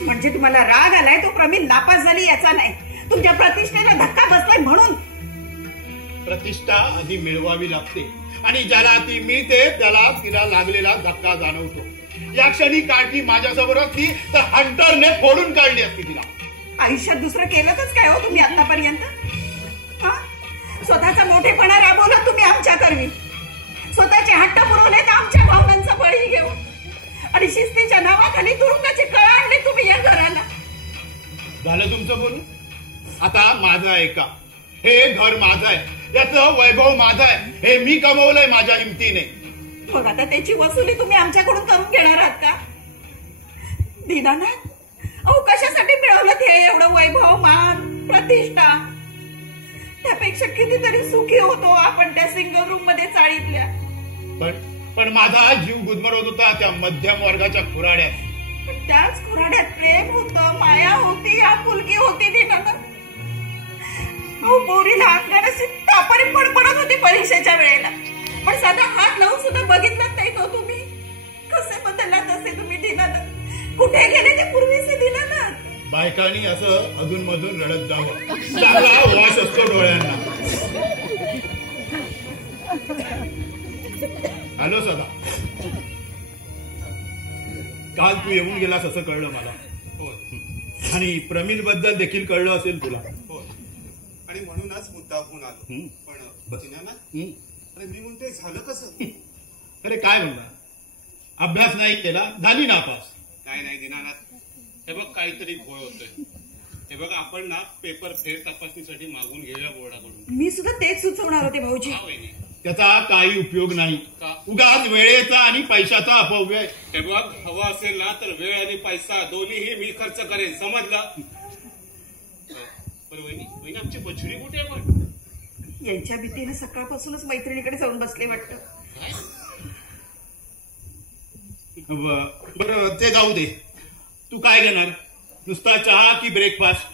म्हणजे तुम्हाला राग आलाय तो प्रमिल नापास झाली याचा नाही, तुमच्या प्रतिष्ठेला धक्का बसलाय म्हणून. प्रतिष्ठा आधी मिळवावी लागते आणि ज्याला ती मिळते त्याला तिला लागलेला धक्का जाणवतो. या क्षणी कार्टी माझ्यासमोर असती तर हंटरने फोडून काढली असती तिला. आयुष्यात दुसरं केलंच काय हो तुम्ही आतापर्यंत? स्वतःचा मोठेपणा राबवला तुम्ही आमच्या करवी. स्वतःचे हट्ट पुरवले तर आमच्या भावनांचा बळी घेऊन. आणि शिस्तीच्या नावाखाली तुरुंगाची कळ आणली तुम्ही या घराला. झालं तुमचं बोलून? आता माझं ऐका. हे घर माझं आहे, याचं वैभव माझं आहे. हे मी कमवलंय माझ्या हिमतीने. मग आता त्याची वसुली तुम्ही आमच्याकडून करून घेणार आहात का? दीनानाथ, अहो कशासाठी मिळवलं ते एवढं वैभव, मान, प्रतिष्ठा? त्यापेक्षा कितीतरी सुखी होतो आपण त्या सिंगल रूम मध्ये चाळीतल्या. पण माझा जीव गुदमरत होता त्या मध्यम वर्गाच्या खुराड्यात. पण त्याच खुराड्यात प्रेम होतं, माया होती, आपुलकी होती दीनानाथ. अहो पोरीला अंगाराशी तापारी पडपडत होती परीक्षेच्या वेळेला. पण साधा हात लावून सुद्धा बघितलं नाही तो तुम्ही. कसे बदललात असे तुम्ही दीनानाथ? कुठे गेले ते पूर्वीचे दीनानाथ? बायकांनी असं अधून मधून रडत जावं. चांगला वास असतो डोळ्यांना. हॅलो सदा, काल तू येऊन गेलास असं कळलं मला. आणि प्रमिल बद्दल देखील कळलं असेल तुला. आणि म्हणूनच मुद्दामहून आलो. पण दीनानाथ, अरे मी म्हणते झालं कसं? अरे काय म्हणणार, अभ्यास नाही केला, झाली नापास. काय नाही दीनानाथ, हे बघ काहीतरी घोळ होतोय. हे बघ आपण ना पेपर फेर तपासणीसाठी मागून घेऊया बोर्डाकडून. मी सुद्धा तेच सुचवणार होते भाऊजी. त्याचा काही उपयोग नाही. उगाच वेळेचा आणि पैशाचा अपव्यय. हे बघ हवा असेल ना तर वेळ आणि पैसा दोन्हीही मी खर्च करेन, समजलं? पण वहिनी आमची बछडी कुठे आहे? पण यांच्या भीतीने सकाळपासूनच मैत्रिणीकडे जाऊन बसले वाटतं. बरं ते जाऊ दे. तू काय घेणार, नुसता चहा की ब्रेकफास्ट?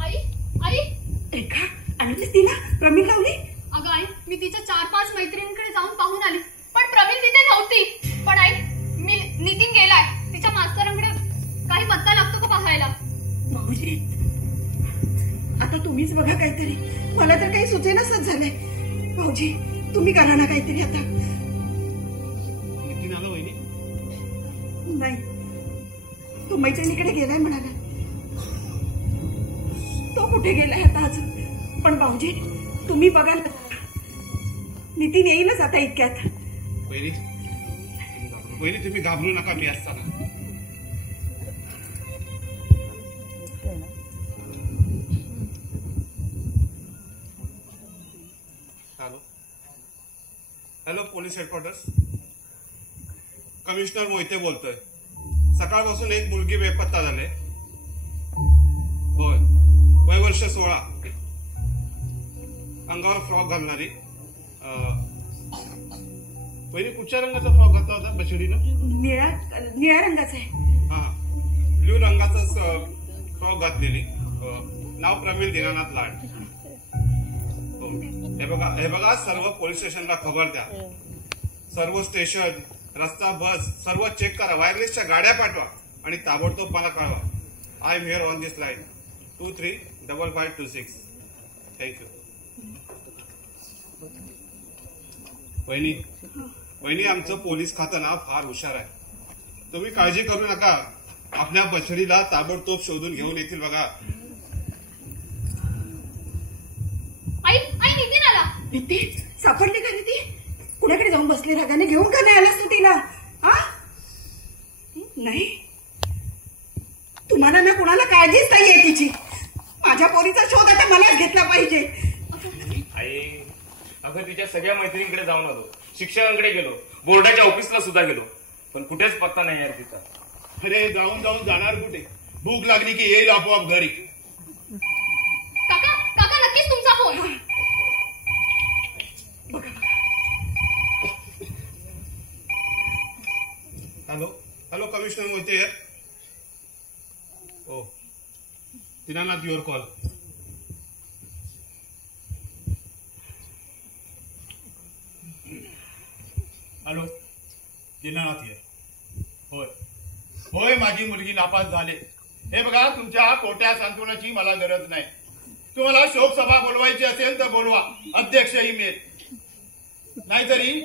आई आई रेखा आणलीस तिला? प्रमिल लावली? अगं आई, मी तिच्या 4-5 मैत्रिणींकडे जाऊन पाहून आली, पण प्रमिल तिथे नव्हती. पण आई, मी नितीन गेलाय. तिच्या मास्तरांकडे काही पत्ता लागतो का पाहायला? भाऊजी आता तुम्हीच बघा काहीतरी. काही सुचेनासच झालंय. भाऊजी तुम्ही करा ना काहीतरी आता. नितीन आला वहिनी? नाही, तो मैत्रिणीकडे गेलाय म्हणाला. तो कुठे गेलाय आता अजून? पण भाऊजी तुम्ही बघा ना, नितीन येईलच आता इतक्यात. वहिनी तुम्ही घाबरू नका, मी असताना. Hello hello, police headquarters. Commissioner Mohite बोलतोय. सकाळपासून एक मुलगी बेपत्ता झाले. होय, वय वर्ष 16, अंगावर फ्रॉक घालणारी. पहिले कुठच्या रंगाचा फ्रॉक घातला होता बछडीनं? निळ्या रंगाचा आहे. हा, ब्ल्यू रंगाचाच फ्रॉक घातलेली. नाव प्रवीण दीनानाथ लाड. हे बघा सर्व पोलीस स्टेशनला खबर द्या. सर्व स्टेशन, रस्ता, बस सर्व चेक करा. वायरलेसच्या गाड्या पाठवा आणि ताबडतोब मला कळवा. I am here on this line 235526. Thank you. वहिनी आमचं पोलीस खातं ना फार हुशार आहे. तुम्ही काळजी करू नका. आपल्या बछडीला ताबडतोब शोधून घेऊन येतील बघा. आई नितीन आला. नितीन सापडली का? नितीन कुणाकडे जाऊन बसले रागाने? घेऊन का नाही आलास तू तिला? हा नाही, तुम्हाला ना कुणाला काळजीच नाहीये तिची. माझ्या पोरीचा शोध आता मलाच घेतला पाहिजे. आई, अगं तिच्या सगळ्या मैत्रिणींकडे जाऊन आलो, शिक्षकांकडे गेलो, बोर्डाच्या ऑफिसला सुद्धा गेलो, पण कुठेच पत्ता नाही यार तिचा. अरे जाऊन जाणार कुठे? भूक लागली की येईल आपोआप घरी. काका नक्कीच तुमचा फोन. Hello commissioner Mohite. ओ Dinanath, your call. Hello, Dinanath here. होय होय, माझी मुलगी नापास झाले. हे बघा, तुमच्या कोट्या सांत्वनाची मला गरज नाही. तुम्हाला शोक सभा बोलवायची असेल तर बोलवा, अध्यक्षही मिळेल. नाहीतरी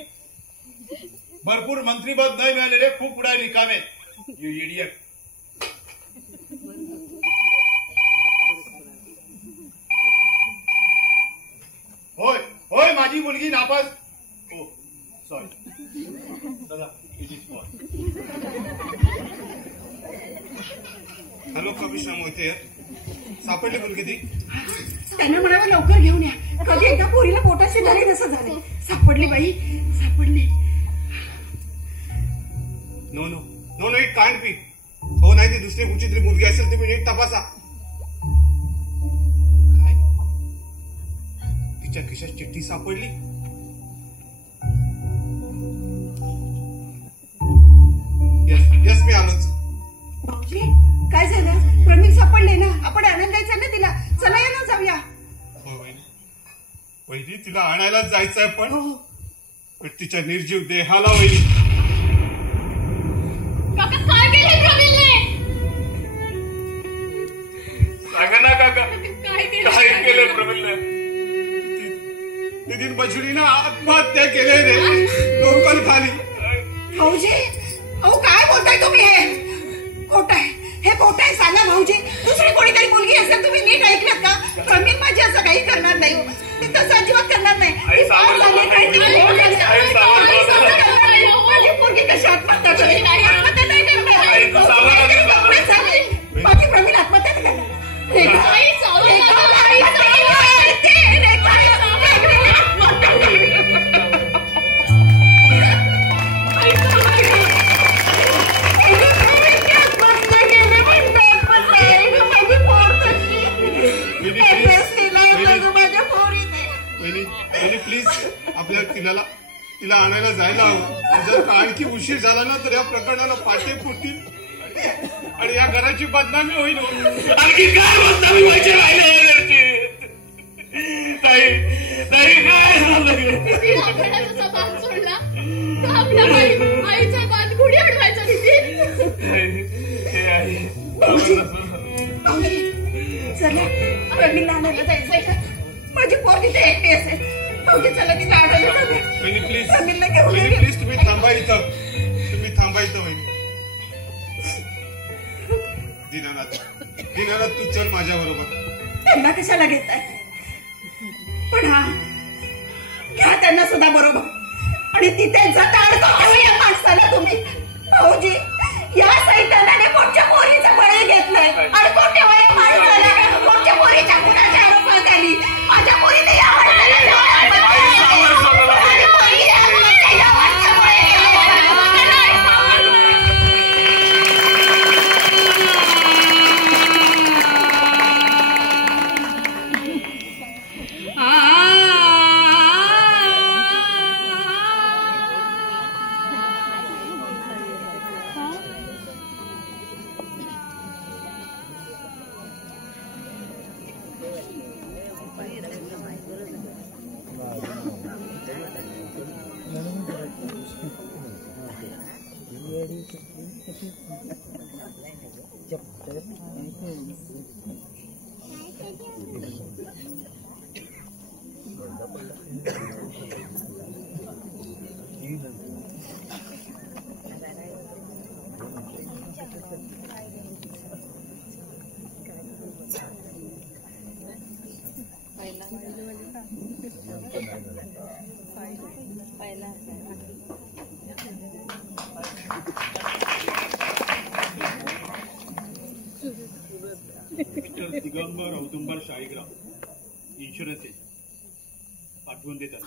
भरपूर मंत्रीपद नाही मिळालेले खूप पुढे रिकामे. You idiot. होय होय, माझी मुलगी नापास. हो सॉरी. चला, हॅलो कमिशनर मोहिते. सापडली मुलगी ती? त्यांना म्हणावं लवकर घेऊन या. कधी एकदा पोरीला पोटाशी झाली तसं झाले. सापडली बाई, सापडली. No no no no, it can't be. हो, नाही ती दुसरी कुठची तरी मुलगी असेल. तुम्ही नीट तपासा. काय तिच्या खिशात चिठ्ठी सापडली? यस मी आलोच. भाऊजी काय झालं? प्रवीण सापडले ना, आपण आनंद द्यायचा ना तिला. चला या ना, जाऊया. हो वहिनी, तिला आणायलाच जायचंय. पण तिच्या निर्जीव देहाला वहिनी. काका काय केलं प्रवीणने? सांगा ना काका, काय केलं प्रवीणने? नितीन बछडीनं आत्महत्या केली रे, लोकल खाली. भाऊजी अहो काय बोलताय तुम्ही? हे खोट आहे, हे खोट आहे. सांगा भाऊजी, दुसरी कोणीतरी मुलगी असेल. तुम्ही नीट ऐकलं का? प्रवीण माझी असं काही करणार नाही. ते तसं अजिबात करणार नाही. माझी मुलगी कशी आत्महत्या करेल? आत्महत्या नाही करणार. माझी प्रवीण आत्महत्या नाही करणार. प्लीज आपल्या तिला आणायला जायला हवं. जर का आणखी उशीर झाला ना तर या प्रकरणाला पाटे फुटतील आणि या घराची बदनामी होईल. आणखी काय बदनामी व्हायची राहिले? काय घराचा बांध सोडला तर आपल्या आईचा बांध कुणी अडवायचा? चला प्रवीणला आणायला जायचंय का? माझी पोरगी ते एकटी असेल. ओके चला तिला आणायला जाऊया. वहिनी प्लीज, समीरला घेऊन वहिनी ये. प्लीज तुम्ही थांबा इथं, तुम्ही थांबा इथं वहिनी. दीनानाथ, दीनानाथ तू चल माझ्या बरोबर. त्यांना कशाला घेताय? पण हा घ्या त्यांना सुद्धा बरोबर. आणि तिथे जताडतो या माणसाला तुम्ही. भाऊजी या सैतानाने कोणत्या पोरीचा बळी घेतलाय आणि कोणत्या वया माणसाला कोणत्या पोरीच्या कुणाच्या आरोपाखाली माझ्या पोरीने या दिगंबर औदुंबर शाळीग्राम इन्शुरन्स पाठवून देतात.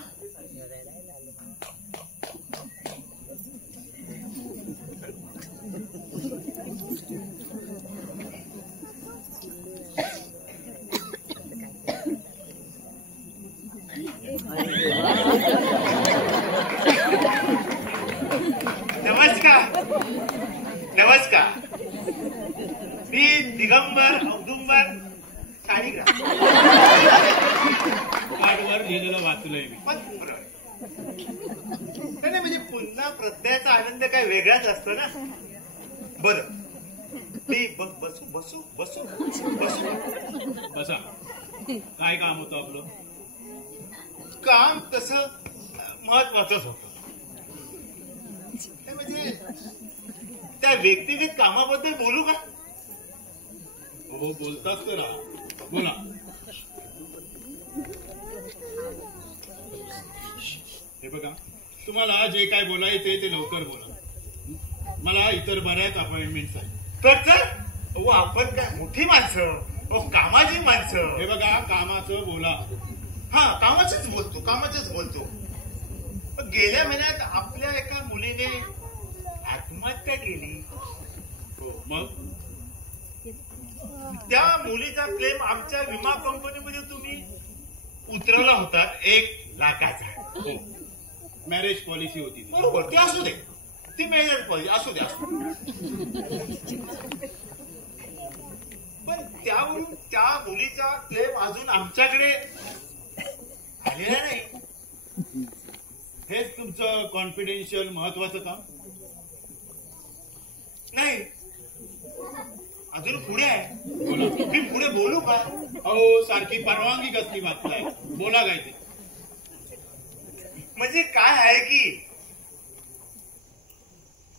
नमस्कार नमस्कार. मी दिगंबर औदुंबर शाळीग्राम. कार्डवर लिहिलेलं वाचलंय मी. नाही म्हणजे पुन्हा प्रत्ययाचा आनंद काय वेगळाच असतो ना. बरं मी बसू बसू बसू बसू बसा. काय काम होतं आपलं? काम तसं महत्वाचंच होतं. म्हणजे त्या व्यक्तिगत कामाबद्दल बोलू का? हो बोलताच तर राहा. बोला. हे बघा तुम्हाला जे काय बोलायचे ते लवकर बोला. मला इतर बऱ्याच अपॉइंटमेंट्स आहेत. तर आपण काय मोठी माणसं, कामाची माणसं. हे बघा कामाचं बोला. हा कामाचंच बोलतो. गेल्या महिन्यात आपल्या एका मुलीने आत्महत्या केली. हो मग त्या मुलीचा क्लेम आमच्या विमा कंपनीमध्ये तुम्ही उतरवला होता 1 लाखाचा. हो मॅरेज पॉलिसी होती ती. बरोबर ती असू दे. ती मॅरेज पॉलिसी असू दे. पण त्यावरून त्या मुलीचा क्लेम अजून आमच्याकडे आलेला नाही. हेच तुमचं कॉन्फिडेन्शियल महत्वाचं काम नाही. अजून पुढे आहे. बोला. मी पुढे बोलू का? अहो सारखी परवानगी कसली मागताय? बोला काय ते. म्हणजे काय आहे की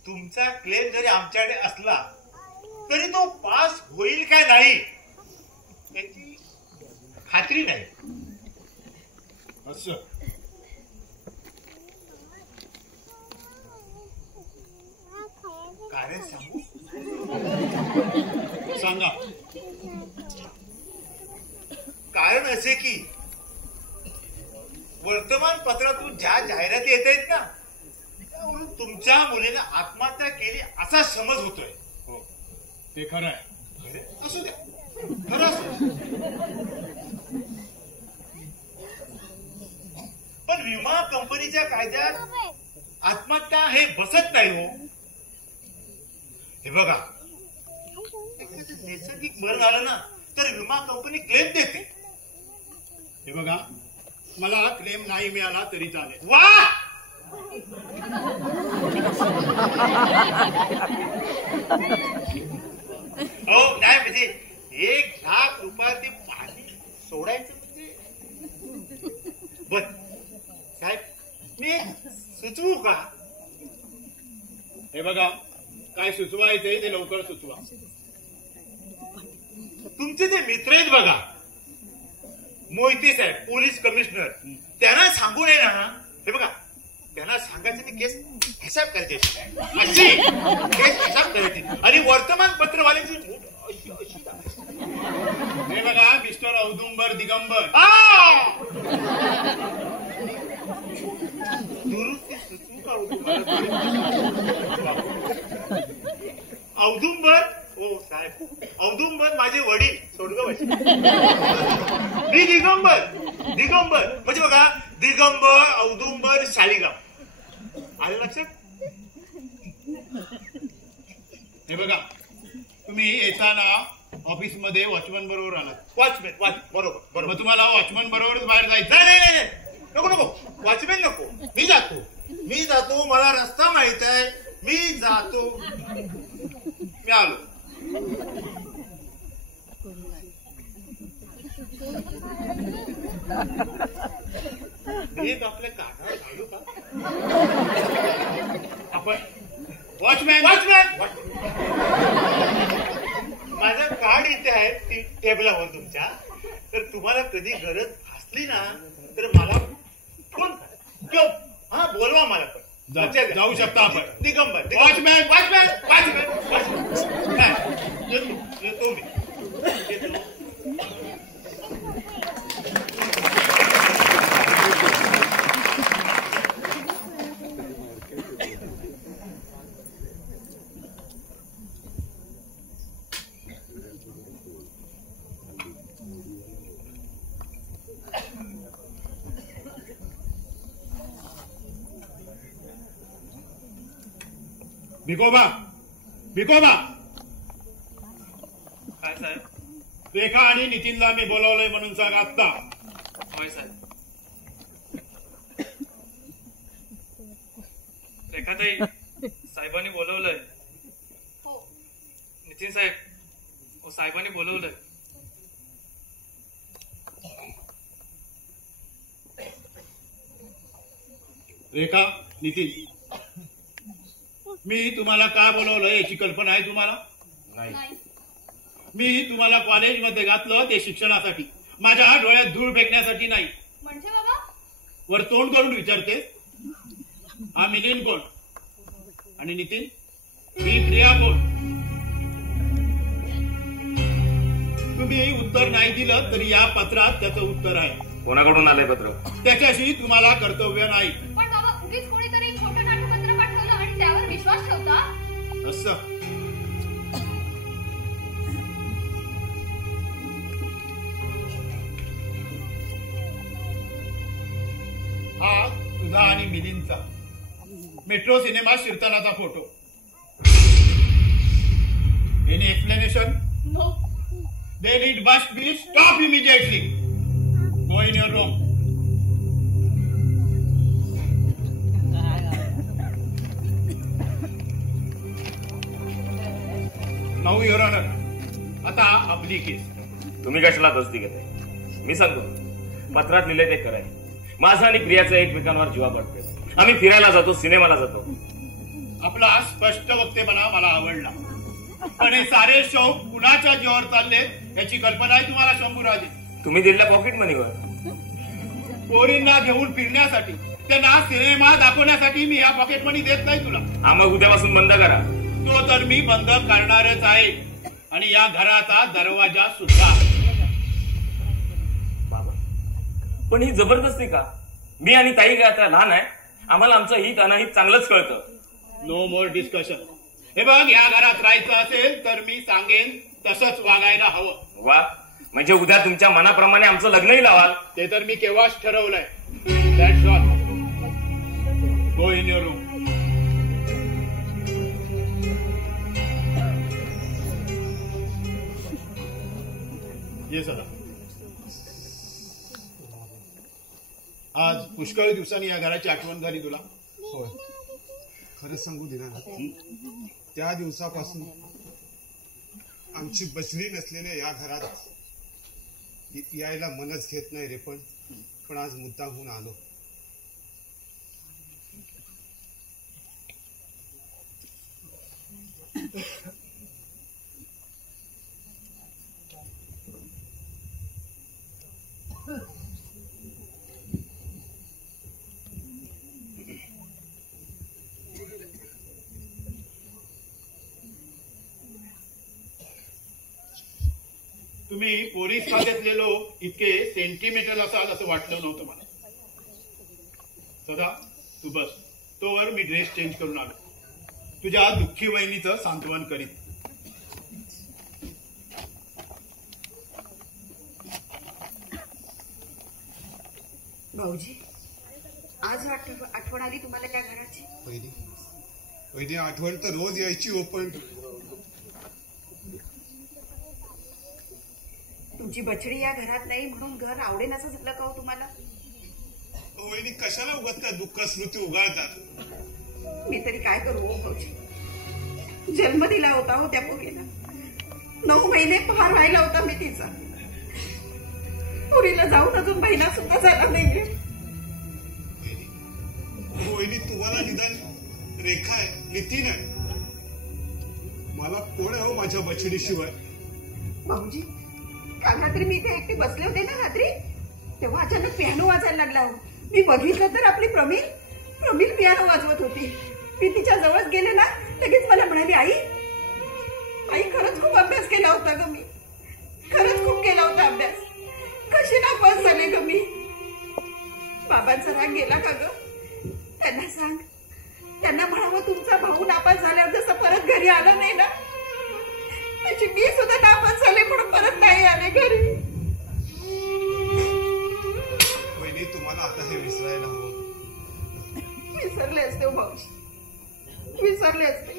तुमचा क्लेम जरी आमच्याकडे असला तरी तो पास होईल काय नाही याची खात्री नाही. असं कारण सांगू? सांगा. कारण असे की वर्तमानपत्रातून ज्या जाहिराती येत आहेत ना त्यावरून तुमच्या मुलीने आत्महत्या केली असा समज होतोय. हो ते खरं आहे. असू द्या. खरं असू द्या. पण विमा कंपनीच्या कायद्यात आत्महत्या हे बसत नाही हो. हे बघा नैसर्गिक मरण झालं ना तर विमा कंपनी क्लेम देते. हे बघा मला क्लेम नाही मिळाला तरी चालेल. वा हो नाही म्हणजे 1 लाख रुपयाची पाणी सोडायचं म्हणजे बर साहेब मी सुचवू का? हे बघा, काय सुचवायचंय ते लवकर सुचवा. तुमचे ते मित्र आहेत बघा, मोहिते साहेब, पोलीस कमिशनर, त्यांना सांगू नये ना. हे बघा, त्यांना सांगायचं ती केस हिसाब करायची, अशी केस हिसाब करायची आणि वर्तमानपत्रवाल्यांची अशी अशी दाबायची. हे बघा मिस्टर औदुंबर दिगंबर, दुरुस्ती सुचवू का औदुंबर? हो साहेब, औदुंबर माझे वडील स्वर्गवासी. मी दिगंबर. दिगंबर म्हणजे बघा, दिगंबर औदुंबर शालिगाव. आलं लक्षात? हे बघा, तुम्ही येताना ऑफिस मध्ये वॉचमन बरोबर आलात. वॉचमॅन बरोबर बरोबर. मग तुम्हाला वॉचमन बरोबरच बाहेर जायचं. नाही नाही नाही, नको नको, वॉचमॅन नको. मी जातो, मला रस्ता माहित आहे, मी जातो. मी आलो. एक आपल्या कानावर घालू का आपण? वॉचमॅन माझं कार्ड इथे आहे टेबलावर तुमच्या. तर तुम्हाला कधी गरज भासली ना तर मला फोन करा किंवा हा बोलवा मला. पण जाऊ शकता आपण. दिगंबर वॉचमॅन येतो मी. भिकोबा, काय साहेब? रेखा आणि नितीनला मी बोलावलंय म्हणून सांग आत्ता. होय साहेब. रेखाताई, साहेबांनी बोलवलंय. हो. नितीन साहेब, हो साहेबांनी बोलवलंय. रेखा, नितीन, मी तुम्हाला का बोलवलंय याची कल्पना आहे तुम्हाला? नाही. मी तुम्हाला कॉलेजमध्ये घातलं ते शिक्षणासाठी, माझ्या डोळ्यात धूळ फेकण्यासाठी नाही. म्हणजे बाबा? वर तोंड करून विचारते, हा मिलिंद कोण आणि नितीन ही प्रिया कोण? तुम्ही उत्तर नाही दिलं तरी या पत्रात त्याचं उत्तर आहे. कोणाकडून आलंय पत्र? त्याच्याशी तुम्हाला कर्तव्य नाही. पण बाबा, उगीच कोणीतरी खोटं नाटकपत्र पाठवलं आणि त्यावर विश्वास ठेवता? असं हा तुझा आणि मिलिंदचा मेट्रो सिनेमा शिरतानाचा photo. Any explanation? No. Then it must be stop immediately. Go in your room. Now your honor. आता आपली केस. तुम्ही कशाला तसदी घेताय? मी सांगतो, पत्रात लिहिले ते खरं आहे. माझा आणि प्रियाचा एकमेकांवर जीवा पडते. आम्ही फिरायला जातो, सिनेमाला जातो. आपला स्पष्ट वक्तेपणा मला आवडला. पण हे सारे शौक कुणाच्या जीवावर चालले याची कल्पना आहे तुम्हाला शंभूराजे? तुम्ही दिलेल्या पॉकेट मनीवर. पोरींना घेऊन फिरण्यासाठी, त्यांना सिनेमा दाखवण्यासाठी मी या पॉकेट मनी देत नाही तुला. हा, मग उद्यापासून बंद करा. तो तर मी बंद करणारच आहे आणि या घराचा दरवाजा सुद्धा. बाबा, पण ही जबरदस्ती का? मी आणि ताई काय आता लहान आहे? आम्हाला आमचं हित अनाहित चांगलंच कळतं. No more discussion. हे बघ, या घरात राहायचं असेल तर मी सांगेन तसंच वागायला हवं. वा, म्हणजे उद्या तुमच्या मनाप्रमाणे आमचं लग्नही लावाल? ते तर मी केव्हाच ठरवलंय. That's all. Go in your room. ये सदा. आज पुष्कळ दिवसांनी या घराची आठवण झाली तुला? होय, खरंच सांगू दिना, त्या दिवसापासून आमची बसली नसलेल्या या घरात यायला मनच घेत नाही रे. पण पण आज मुद्दामहून आलो. तुम्ही पोलीस खात्यातले लोक इतके सेंटिमेंटल असाल असं वाटलं नव्हतं मला. सदा तू बस, तोवर मी ड्रेस चेंज करून आलो. तुझ्या दुःखी वहिनीचं सांत्वन करीत. भाऊजी, आज आठवण आली तुम्हाला त्या घराची? पहिली आठवण तर रोज यायची हो, पण तुमची बछडी या घरात नाही म्हणून घर आवडेन असं झालं का हो तुम्हाला? वहिनी कशाला उगाच त्या दुःख स्मृती उगाळतात? मी तरी काय करू हो भाऊजी? जन्म दिला होता हो त्या पोरीला. 9 महिने पार व्हायला होता मी तिचा. पोरीला जाऊन अजून महिना सुद्धा झाला नाहीये. वहिनी तुम्हाला निदान रेखा आहे, नितीन आहे. मला कोण आहे हो माझ्या बछडीशिवाय? भाऊजी, काल रात्री मी इथे एकटे बसले होते ना रात्री, तेव्हा अचानक पियानो वाजायला लागला हो. मी बघितलं तर आपली प्रमिल पियानो वाजवत होती. मी तिच्या जवळच गेले ना, लगेच मला म्हणाली, आई खरंच खूप अभ्यास केला होता ग मी. खरंच खूप केला होता अभ्यास. कशी नापास झाले ग मी. बाबांचा राग गेला का ग? त्यांना सांग, त्यांना म्हणावं तुमचा भाऊ नापास झाल्यावर जसं परत घरी आला नाही ना, त्याची मी सुद्धा नापास झाले म्हणून परत नाही आले घरी. वहिनी तुम्हाला आता हे विसरायला हवं. विसरले असते भाऊजी, विसरले असते.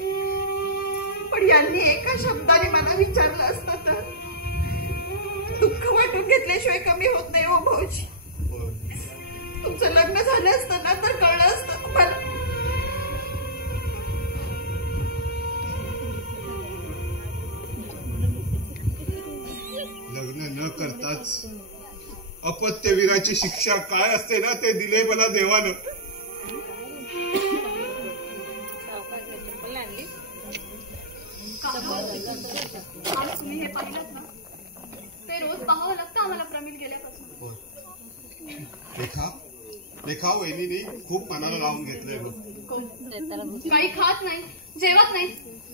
पण यांनी एका शब्दाने मला विचारलं असतं तर दुःख वाटून घेतल्याशिवाय कमी होत नाही हो भाऊजी. तुमचं लग्न झालं असतं ना तर कळलं असतं तुम्हाला. लग्न न करताच अपत्यवीराची शिक्षा काय असते ना ते दिले मला देवानं. आज तुम्ही हे पाहिलं ना, ते रोज पाहावं लागतं आम्हाला प्रमिल गेल्यापासून. रेखा वहिनीने खूप मनाला लावून घेतलंय. काही खात नाही, जेवत नाही,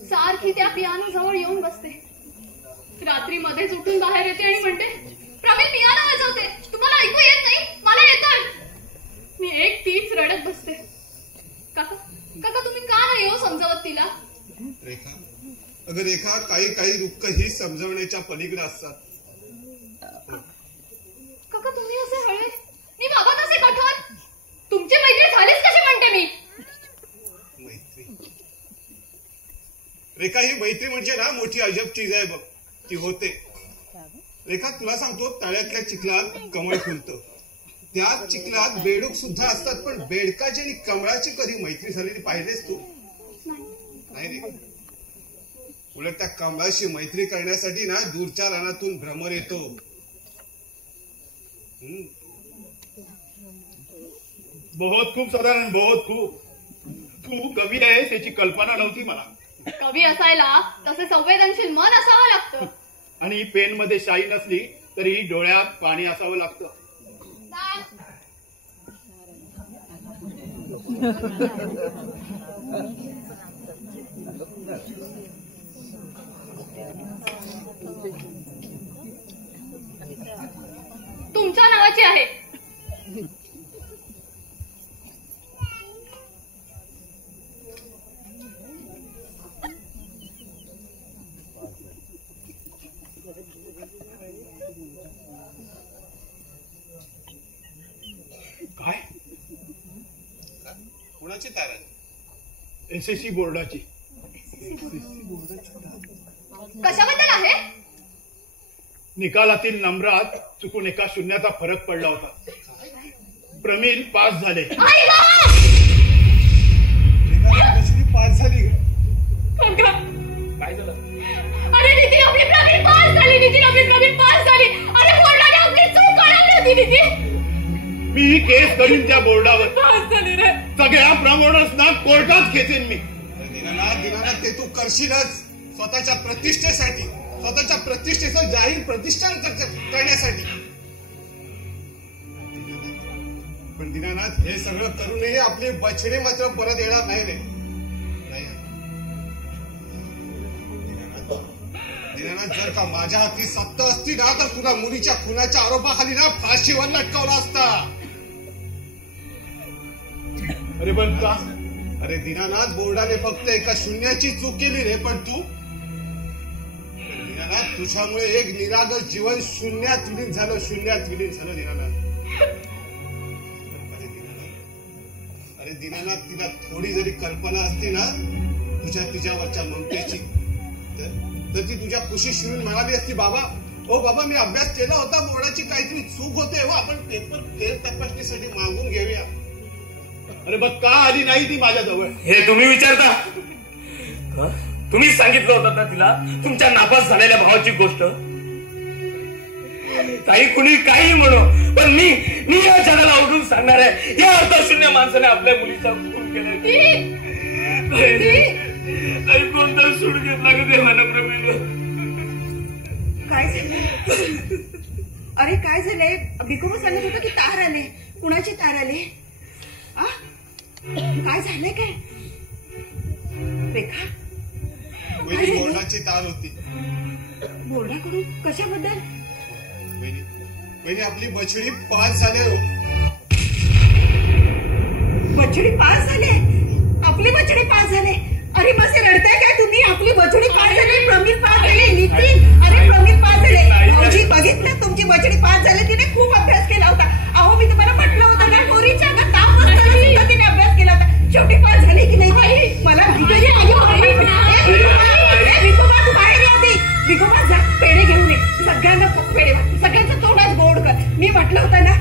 सारखी त्या पियानो जवळ येऊन बसते. रात्री मध्येच उठून बाहेर येते आणि म्हणते, प्रमिल पियानो वाजवते, तुम्हाला ऐकू येत नाही? मला येतं. मी एकटीच रडत बसते. काका तुम्ही का नाही हो समजावत तिला? रेखा, अगं रेखा, काही दुःख ही समजवण्याच्या पलीकडे असतात. काका तुम्ही असे हळे, मी बाबा तसे कठोर. तुमची मैत्री झालीच कशी म्हणते मी? मैत्री रेखा, ही मैत्री म्हणजे ना मोठी अजब चीज आहे बघ. ती होते. रेखा तुला सांगतो, तळ्यातल्या चिखलात कमळ फुलतं. त्या चिखलात बेडूक सुद्धा असतात, पण बेडकाची आणि कमळाची कधी मैत्री झालेली पाहिलेस तू? नाही रे. उलट त्या कमळाशी मैत्री करण्यासाठी ना दूरच्या रानातून भ्रमर येतो. बहुत खूप साधारण, बहुत खूप. तू कवी आहेस याची कल्पना नव्हती मला. कवी असायला तसे संवेदनशील मन असावं लागतं. आणि पेन मध्ये शाई नसली तरी डोळ्यात पाणी असावं लागतं. तुमच्या नावाची आहे. काय? कोणाची तारा? SSC बोर्डाची. कशाबद्दल आहे? निकालातील नंबरात चुकून एका शून्याचा फरक पडला होता. प्रमिल पास झाले. पास झाली. काय झालं? अरे नितीन, आपली प्रमिल पास झाली. नितीन, आपली प्रमिल पास झाली. अरे बोर्डाने आपली चूक काढली होती नितीन. मी ही केस करीन त्या बोर्डावर. सगळ्या प्रमोटर्सना कोर्टात खेचेन मी. दिनानाथ, ते तू करशीलच स्वतःच्या प्रतिष्ठेसाठी, स्वतःच्या प्रतिष्ठेचं जाहीर प्रतिष्ठान करण्यासाठी. पण दिनानाथ, हे सगळं करूनही आपले बछडे मात्र परत येणार नाही रे. दिनानाथ, जर का माझ्या हाती सत्ता असती ना तर तुला मुलीच्या खुनाच्या आरोपाखाली ना फाशीवर लटकवला असता. अरे पण का? अरे दिनानाथ, बोर्डाने फक्त एका शून्याची चूक केली रे. पण तू दिनानाथ, तुझ्यामुळे एक निरागस जीवन शून्यात विलीन झालं, शून्यात विलीन झालं दिनानाथ. अरे दिनानाथ, तिला थोडी जरी कल्पना असती ना तिच्यावरच्या ममतेची, तर ती तुझ्या कुशीत शिरून म्हणाली असती, बाबा हो बाबा, मी अभ्यास केला होता, बोर्डाची काहीतरी चूक होते, हो आपण पेपर फेर तपासणीसाठी मागून घेऊया. अरे बघ, का आली नाही ती माझ्याजवळ? हे तुम्ही विचारता? तुम्हीच सांगितलं होतं ना तिला तुमच्या नापास झालेल्या भावाची गोष्ट. काही कुणी काही म्हणो, पण मी या जगाला उठून सांगणार आहे, या अर्थशून्य माणसाने आपल्या मुलीचा खून केलाय. कोणता सूड घेतला का देवानं प्रवीण? काय झालं? अरे काय झालंय? भिकोबा सांगत होतं की तार आले. कुणाची तार आले? काय झालंय? काय रेखा? बोर्डाची तार होती. बोर्डाकडून कशाबद्दल? वहिनी, आपली बछडी पास झाले हो. बछडी पास झाले? आपली बछडी पास झाले? अरे मग रडताय काय तुम्ही? आपली बछडी पास झाली, प्रमित पास झाले, नितीन अरे प्रमित पास झाले. भाऊजी बघितलं, तुमची बछडी पास झाली. तिने खूप अभ्यास केला होता. अहो मी तुम्हाला म्हटलं होतं ना, पोरीच्या अंगात ताप असताना तिने अभ्यास केला होता. शेवटी पास झाली की नाही? मला विकोबा, तू बाहेर या. विकोबा जा, पेढे घेऊन ये. सगळ्यांना पेढे, सगळ्यांचं तोंडात गोड कर. मी म्हटलं होतं ना